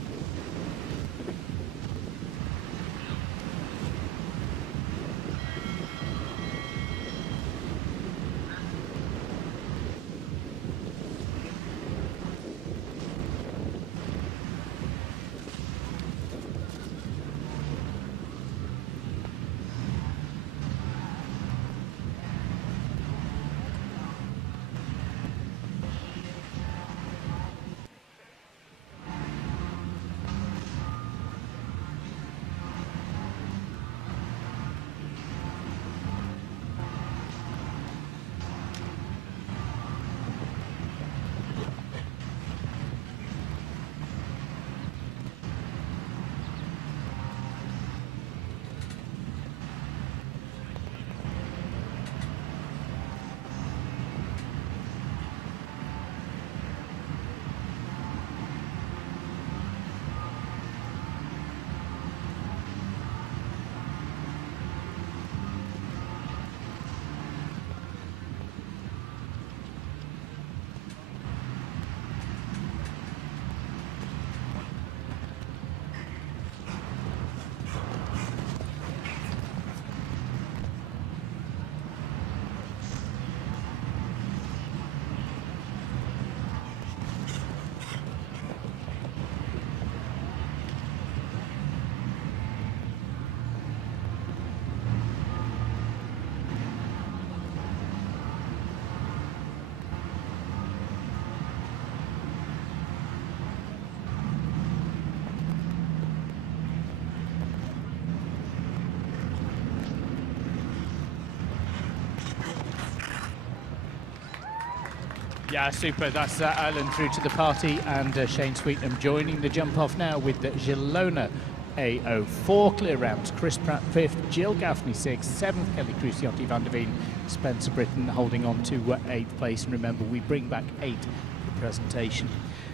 Yeah, super. That's Ireland through to the party, and Shane Sweetenham joining the jump off now with Jelona A.O. 4 clear rounds. Chris Pratt 5th, Jill Gaffney 6th, 7th Kelly Cruciotti van der Veen, Spencer Britton holding on to 8th place. And remember, we bring back 8 for presentation.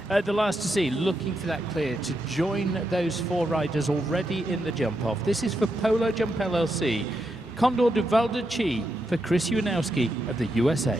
The last to see, looking for that clear to join those 4 riders already in the jump off. This is for Polo Jump LLC. Condor de Valdichi for Chris Uwanowski of the USA.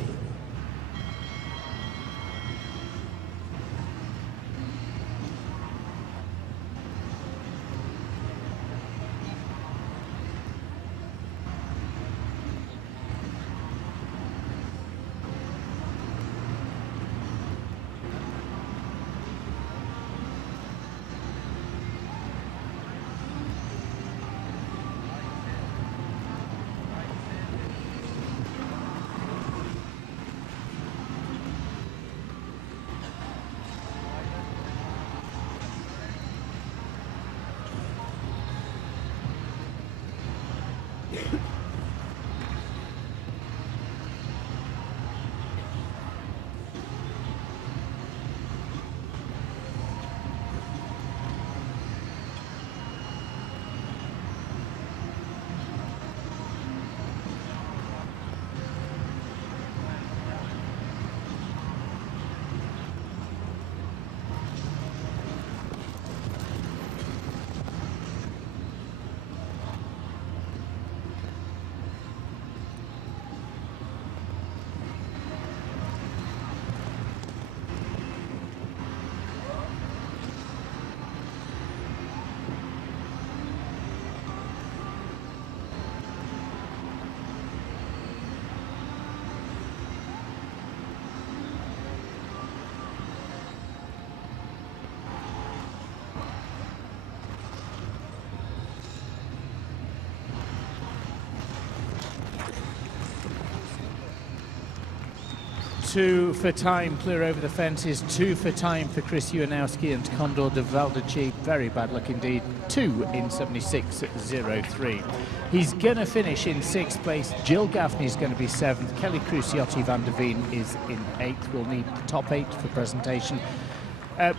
Two for time, clear over the fences. Two for time for Chris Uwanowski and Condor de Valdichi. Very bad luck indeed. 2 in 76.03. He's going to finish in 6th place. Jill Gaffney's going to be 7th. Kelly Cruciotti van der Veen is in 8th. We'll need the top 8 for presentation.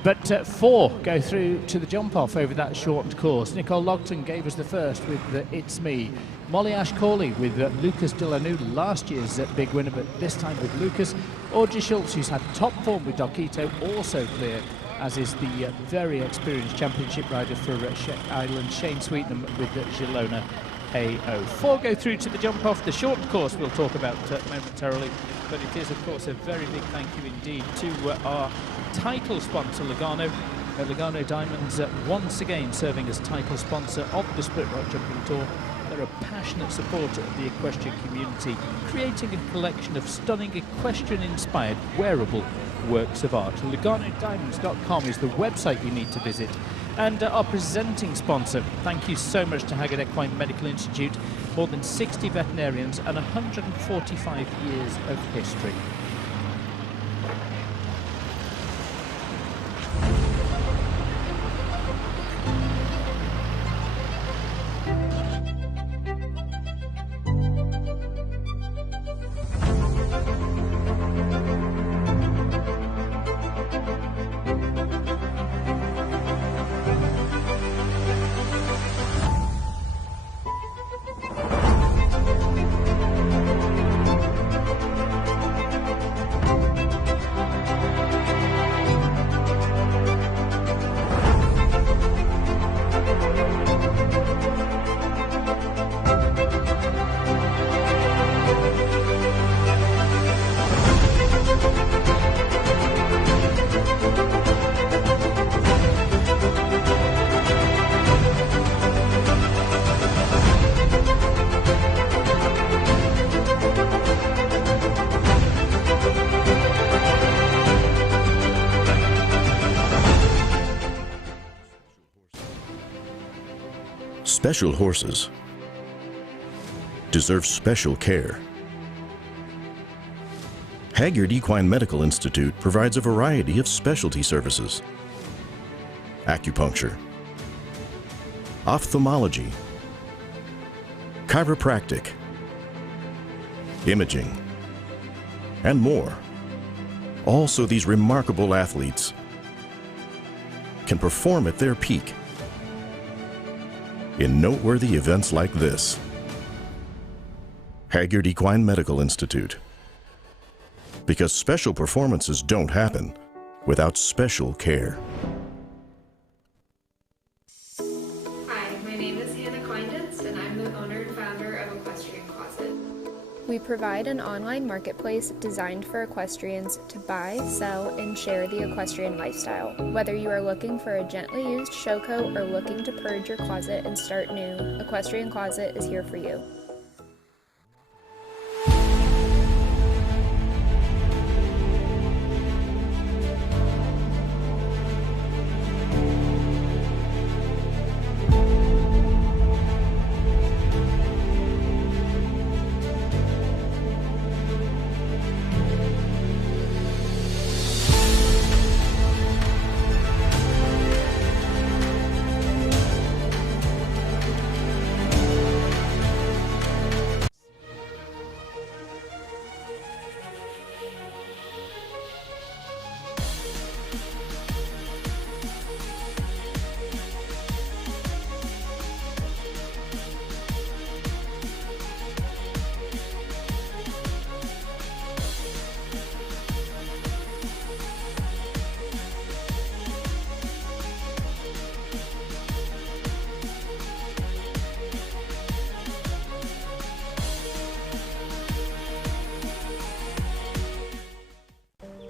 But 4 go through to the jump off over that shortened course. Nicole Logton gave us the first with It's Me. Molly Ash-Corley with Lucas Delanu, last year's big winner, but this time with Lucas. Audrey Schultz, who's had top form with Dokito, also clear, as is the very experienced championship rider for Ireland, Shane Sweetnam with Girona AO. 4 go through to the jump off. The shortened course we'll talk about momentarily, but it is, of course, a very big thank you indeed to our title sponsor, Lugano. Lugano Diamonds once again serving as title sponsor of the Split Rock Jumping Tour. They're a passionate supporter of the equestrian community, creating a collection of stunning equestrian-inspired wearable works of art. LuganoDiamonds.com is the website you need to visit. And our presenting sponsor, thank you so much to Hagyard Equine Medical Institute, more than 60 veterinarians and 145 years of history. Special horses deserve special care. Hagyard Equine Medical Institute provides a variety of specialty services: acupuncture, ophthalmology, chiropractic, imaging, and more. Also, these remarkable athletes can perform at their peak in noteworthy events like this. Hagyard Equine Medical Institute. Because special performances don't happen without special care. Hi, my name is Hannah Kleinditz, and I'm the owner and founder of Equestrian provide an online marketplace designed for equestrians to buy, sell, and share the equestrian lifestyle. Whether you are looking for a gently used show coat or looking to purge your closet and start new, Equestrian Closet is here for you.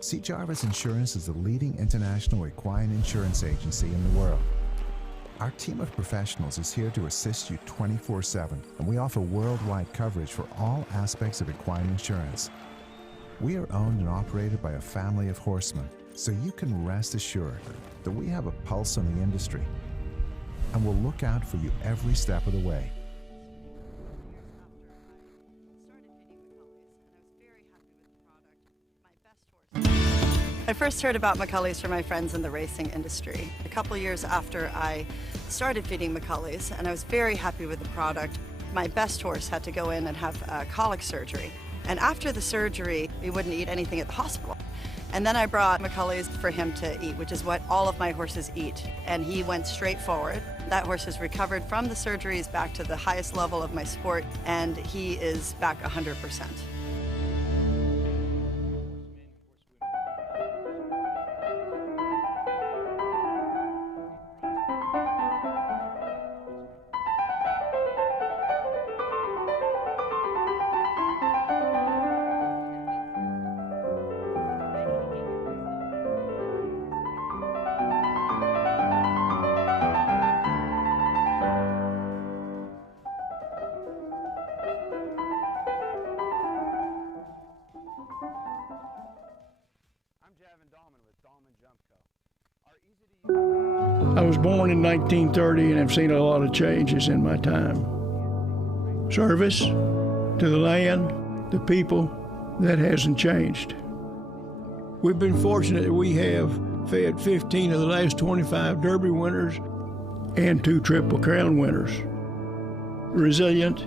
C. Jarvis Insurance is the leading international equine insurance agency in the world. Our team of professionals is here to assist you 24/7, and we offer worldwide coverage for all aspects of equine insurance. We are owned and operated by a family of horsemen, so you can rest assured that we have a pulse on the industry, and we'll look out for you every step of the way. I first heard about McCulley's from my friends in the racing industry. A couple years after I started feeding McCulley's, and I was very happy with the product. My best horse had to go in and have colic surgery. And after the surgery, he wouldn't eat anything at the hospital. And then I brought McCulley's for him to eat, which is what all of my horses eat. And he went straight forward. That horse has recovered from the surgeries back to the highest level of my sport, and he is back 100%. I was born in 1930 and have seen a lot of changes in my time. Service to the land, the people, that hasn't changed. We've been fortunate that we have fed 15 of the last 25 Derby winners and 2 Triple Crown winners. Resilient,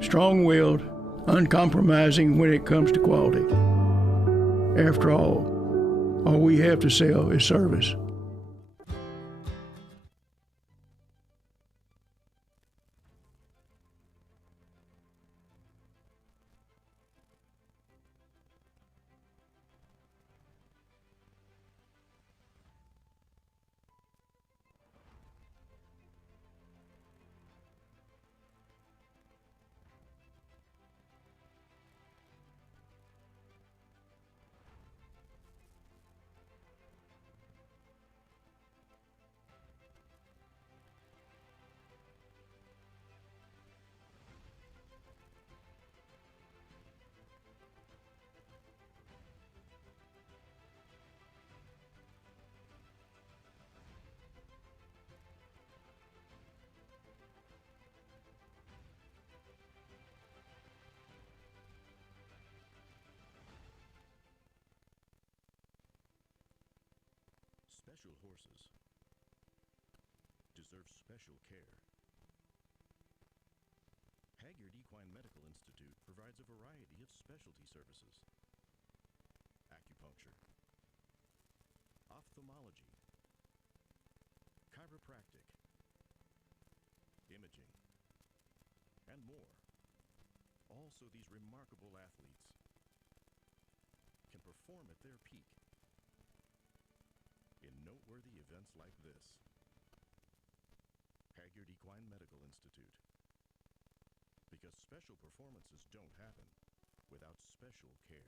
strong-willed, uncompromising when it comes to quality. After all we have to sell is service. Special horses deserve special care. Hagyard Equine Medical Institute provides a variety of specialty services: acupuncture, ophthalmology, chiropractic, imaging, and more. Also, these remarkable athletes can perform at their peak in noteworthy events like this. Hagyard Equine Medical Institute. Because special performances don't happen without special care.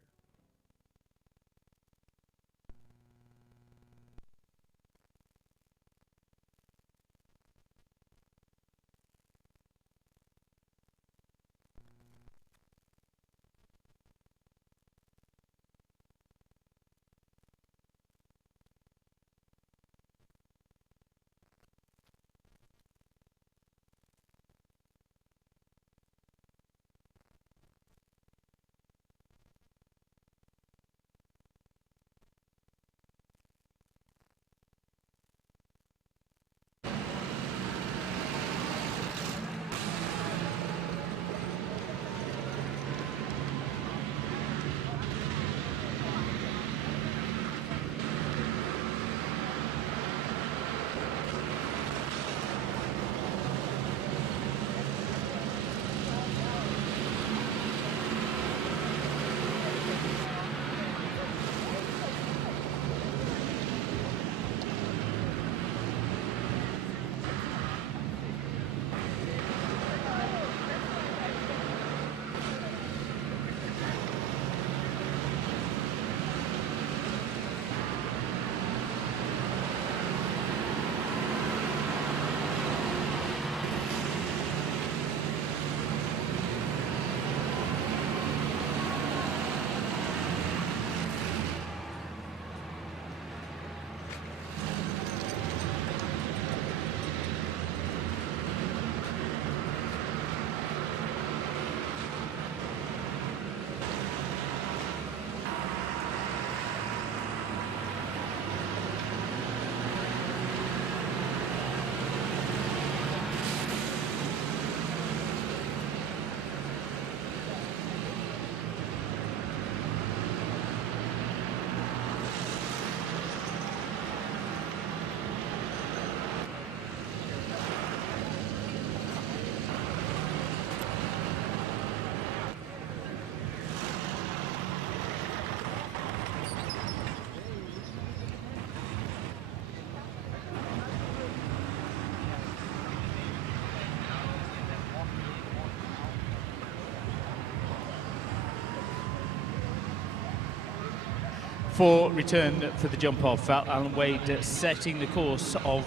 For return for the jump off, Alan Wade setting the course of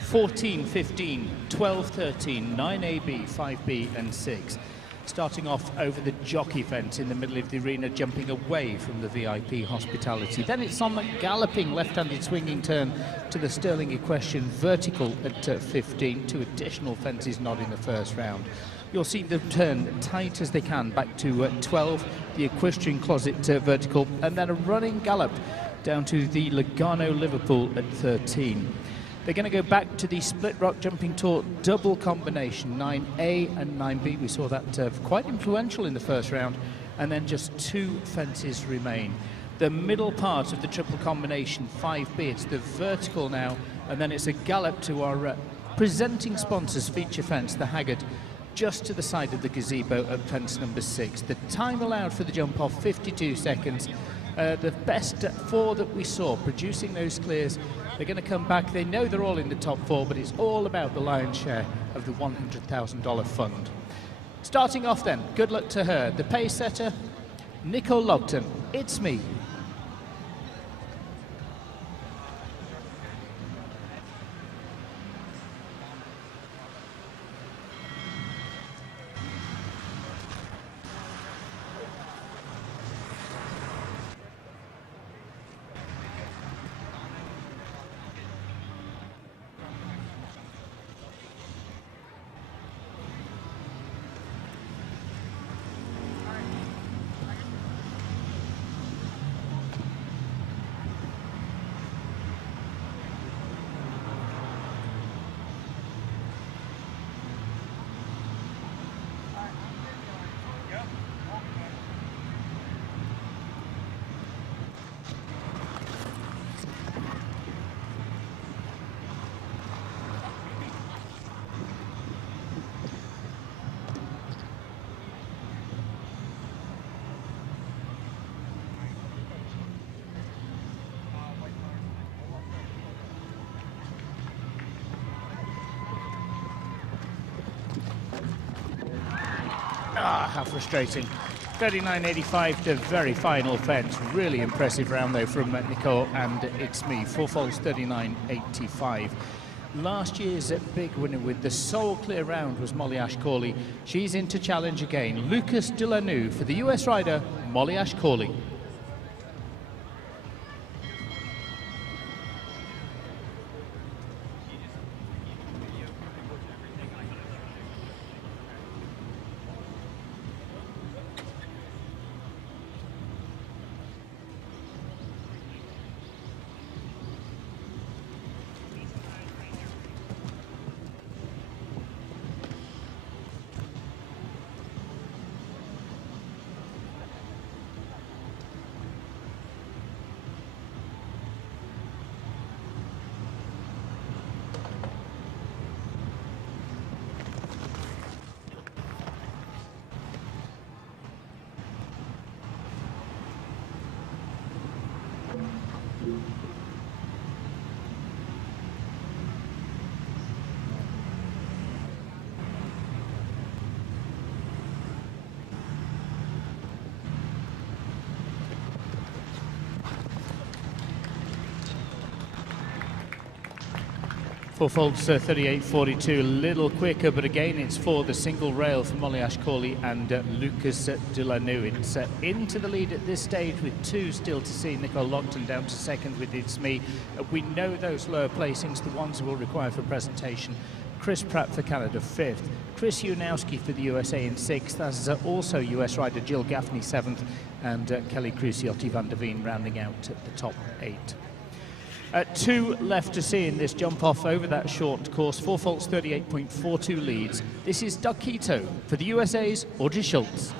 14, 15, 12, 13, 9AB, 5B and 6. Starting off over the jockey fence in the middle of the arena, jumping away from the VIP hospitality. Then it's on the galloping left-handed swinging turn to the Sterling Equestrian vertical at 15, 2 additional fences not in the first round. You'll see them turn tight as they can back to 12, the Equestrian Closet vertical, and then a running gallop down to the Lugano Liverpool at 13. They're going to go back to the Split Rock Jumping Tour double combination, 9A and 9B. We saw that quite influential in the first round, and then just 2 fences remain. The middle part of the triple combination, 5B, it's the vertical now, and then it's a gallop to our presenting sponsors feature fence, the Hagyard, just to the side of the gazebo at fence number 6. The time allowed for the jump off, 52 seconds. The best 4 that we saw producing those clears, they're going to come back. They know they're all in the top 4, but it's all about the lion's share of the $100,000 fund. Starting off then, good luck to her. The pace setter, Nicole Logton, It's Me. Ah, how frustrating. 39.85 to very final fence. Really impressive round though from Nicole and It's Me. 4 faults 39.85. Last year's big winner with the sole clear round was Molly Ashcawley. She's in to challenge again. Lucas Delanu for the US rider, Molly Ashcawley. Four faults 38.42, a little quicker, but again it's for the single rail for Molly Ashcawley and Lucas Delanu. It's into the lead at this stage with 2 still to see. Nicole Lockton down to second with It's Me. We know those lower placings, the ones we'll require for presentation. Chris Pratt for Canada 5th, Chris Unowski for the USA in 6th, as also US rider Jill Gaffney 7th, and Kelly Cruciotti van der Veen rounding out at the top 8. 2 left to see in this jump off over that short course. 4 faults 38.42 leads. This is Duckito for the USA's Audrey Schultz.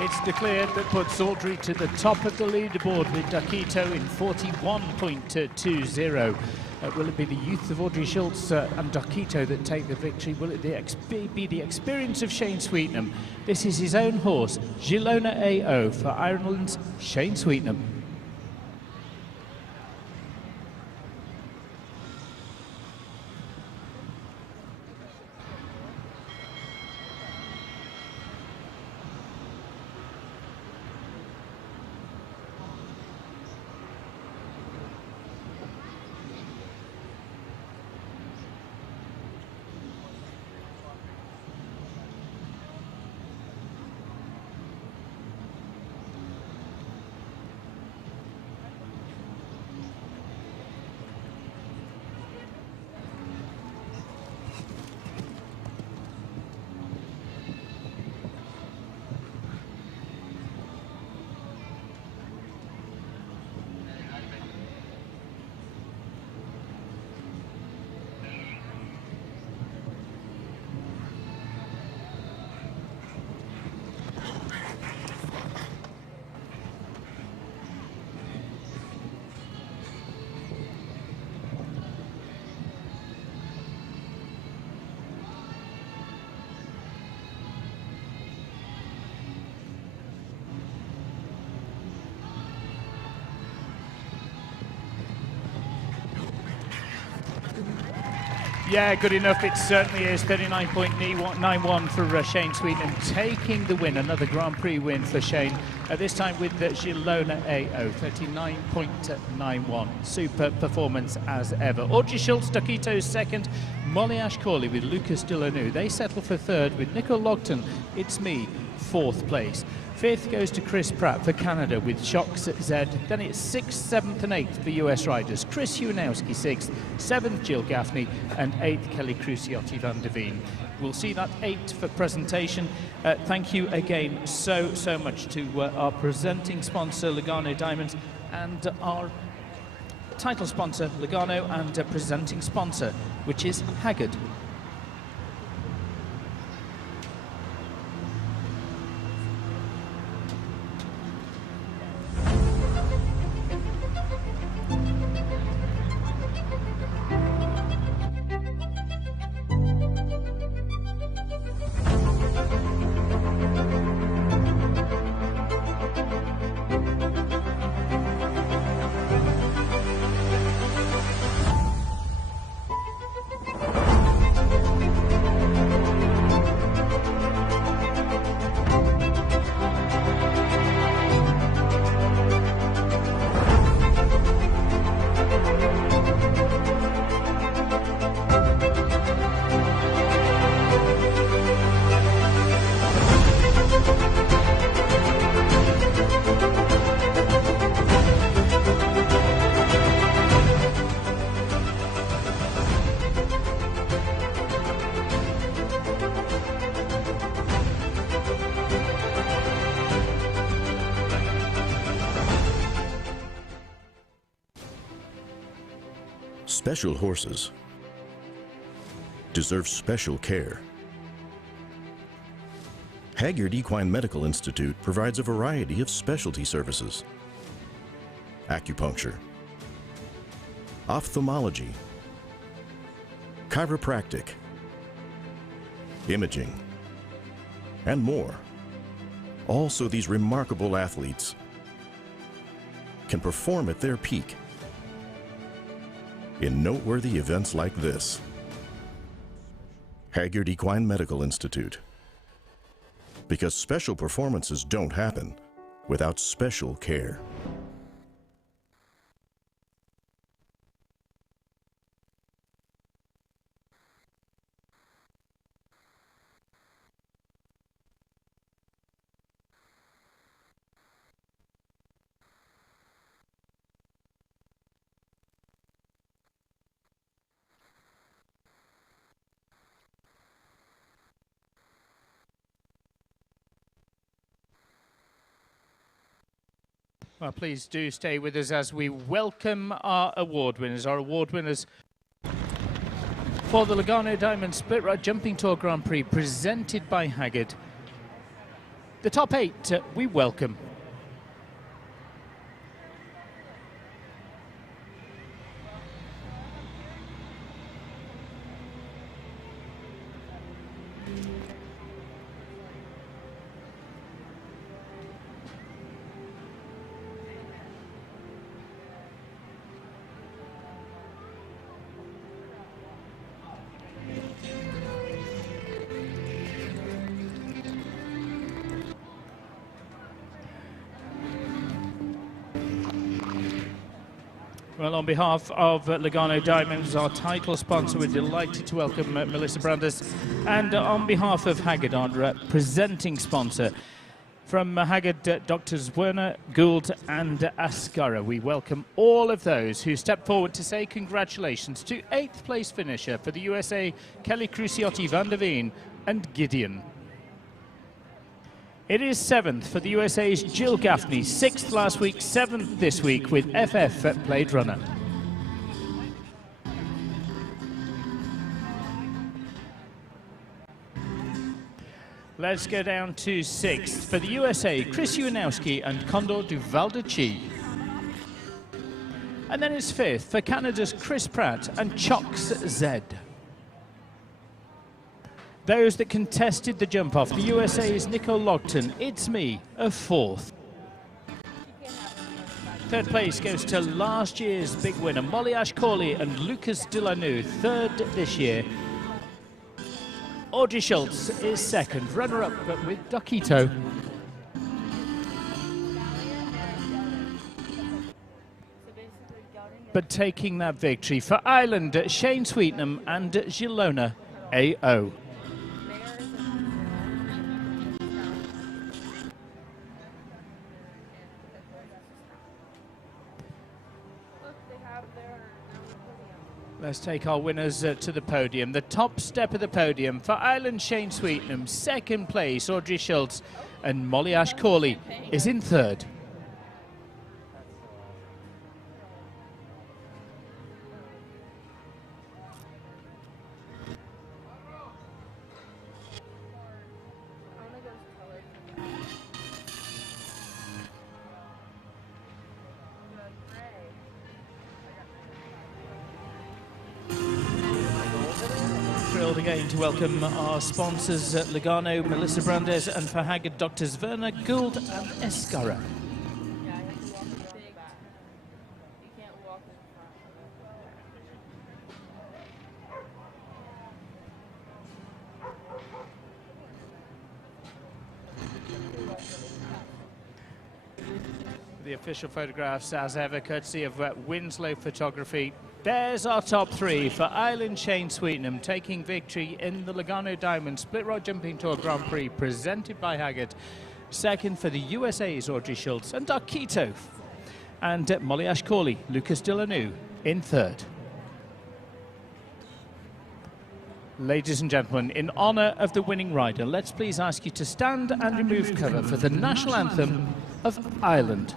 It's declared that puts Audrey to the top of the leaderboard with Duckito in 41.20. Will it be the youth of Audrey Schultz and Duckito that take the victory? Will it be the experience of Shane Sweetnam? This is his own horse, Gilona AO, for Ireland's Shane Sweetnam. Yeah, good enough. It certainly is. 39.91 for Shane Sweetman, taking the win. Another Grand Prix win for Shane, this time with Girona AO, 39.91. Super performance as ever. Audrey Schultz, Duckito's second. Molly Ashcawley with Lucas Delanu. They settle for third with Nico Logton. It's me, fourth place. Fifth goes to Chris Pratt for Canada with Shocks at Z. Then it's 6th, 7th and 8th for US riders. Chris Uwanowski 6th, 7th Jill Gaffney and 8th Kelly Cruciotti van der Veen. We'll see that 8 for presentation. Thank you again so much to our presenting sponsor Lugano Diamonds and our title sponsor Lugano and presenting sponsor, which is Hagyard. Special horses deserve special care. Hagyard Equine Medical Institute provides a variety of specialty services: acupuncture, ophthalmology, chiropractic, imaging, and more. Also, these remarkable athletes can perform at their peak in noteworthy events like this. Hagyard Equine Medical Institute. Because special performances don't happen without special care. Well, please do stay with us as we welcome our award winners. Our award winners for the Lugano Diamond Split Ride Jumping Tour Grand Prix presented by Hagyard. The top 8 we welcome. Well, on behalf of Lugano Diamonds, our title sponsor, we're delighted to welcome Melissa Brandes. And on behalf of Hagyard, our presenting sponsor, from Hagyard, Doctors Werner, Gould and Ascara, we welcome all of those who step forward to say congratulations to 8th place finisher for the USA, Kelly Cruciotti van der Veen and Gideon. It is 7th for the USA's Jill Gaffney, 6th last week, 7th this week with FF at Blade Runner. Let's go down to 6th for the USA, Chris Uwanowski and Condor du Val de Chi. And then it's 5th for Canada's Chris Pratt and Chocks Z. Those that contested the jump off, the USA's Nico Logton, It's Me, a 4th. Third place goes to last year's big winner, Molly Ashcawley and Lucas Delanu, third this year. Audrey Schultz is second, runner-up but with Dokito. But taking that victory for Ireland, Shane Sweetnam and Gilona A.O. Let's take our winners to the podium. The top step of the podium for Ireland, Shane Sweetnam. Second place, Audrey Schultz, and Molly Ashcawley is in third. Thrilled again to welcome our sponsors at Lugano, Melissa Brandes, and for Hagyard, Doctors Verna, Gould and Escara. The official photographs, as ever, courtesy of Winslow Photography. There's our top three for Ireland, Shane Sweetnam taking victory in the Lugano Diamond Split Rod Jumping Tour Grand Prix presented by Hagyard. Second for the USA's Audrey Schultz and Dokito. And Molly Ashcawley, Lucas Delanu in third. Ladies and gentlemen, in honour of the winning rider, let's please ask you to stand and remove cover for the national anthem of Ireland.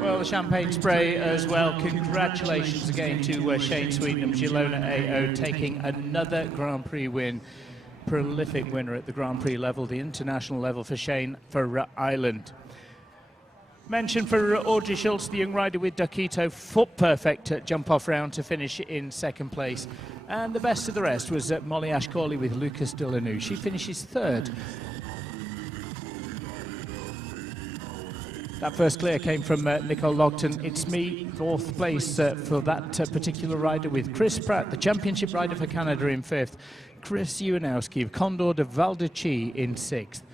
Well, the champagne spray as well. Congratulations again to Shane Sweetnam, Gilona A.O. taking another Grand Prix win. Prolific winner at the Grand Prix level, the international level for Shane for Ireland. Mention for Audrey Schultz, the young rider with Dokito, foot perfect jump off round to finish in second place. And the best of the rest was Molly Ashcawley with Lucas Delanu. She finishes third. That first clear came from Nicole Logton. It's me, fourth place for that particular rider with Chris Pratt, the championship rider for Canada in fifth. Chris Uwanowski of Condor de Valdechi in sixth.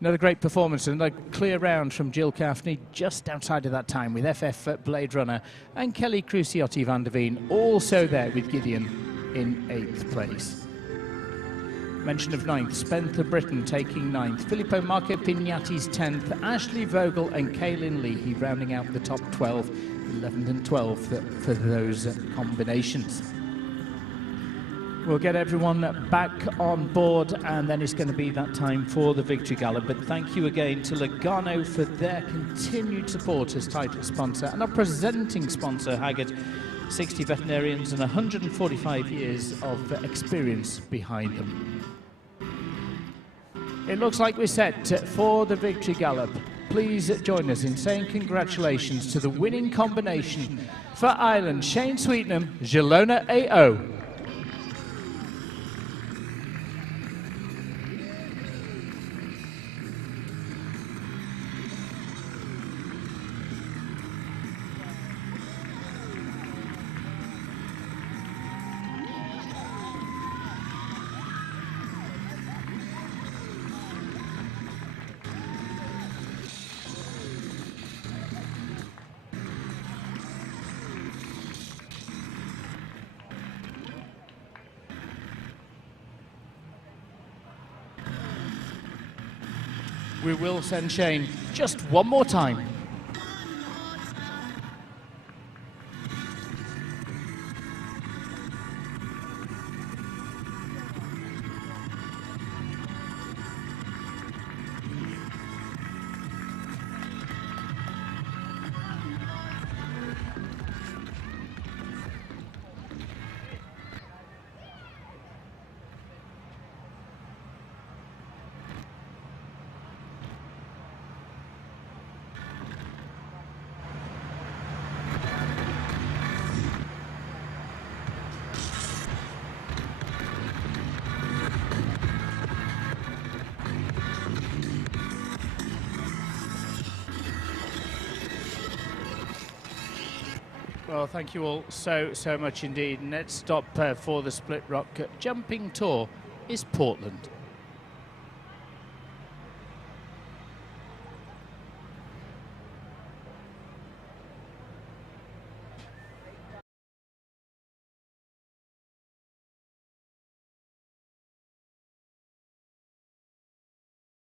Another great performance, another clear round from Jill Gaffney just outside of that time with FF Blade Runner and Kelly Cruciotti van der Veen also there with Gideon in eighth place. Mention of ninth, Spencer Britton taking ninth, Filippo Marco Pignati's 10th, Ashley Vogel and Kaylin Leahy rounding out the top 12, 11th and 12th for those combinations. We'll get everyone back on board and then it's going to be that time for the Victory Gala. But thank you again to Lugano for their continued support as title sponsor and our presenting sponsor, Hagyard. 60 veterinarians and 145 years of experience behind them. It looks like we're set for the Victory Gallop. Please join us in saying congratulations to the winning combination for Ireland, Shane Sweetnam, Gilona A.O. We will send Shane just one more time. Well, thank you all so much indeed. Next stop for the Split Rock Jumping Tour is Portland.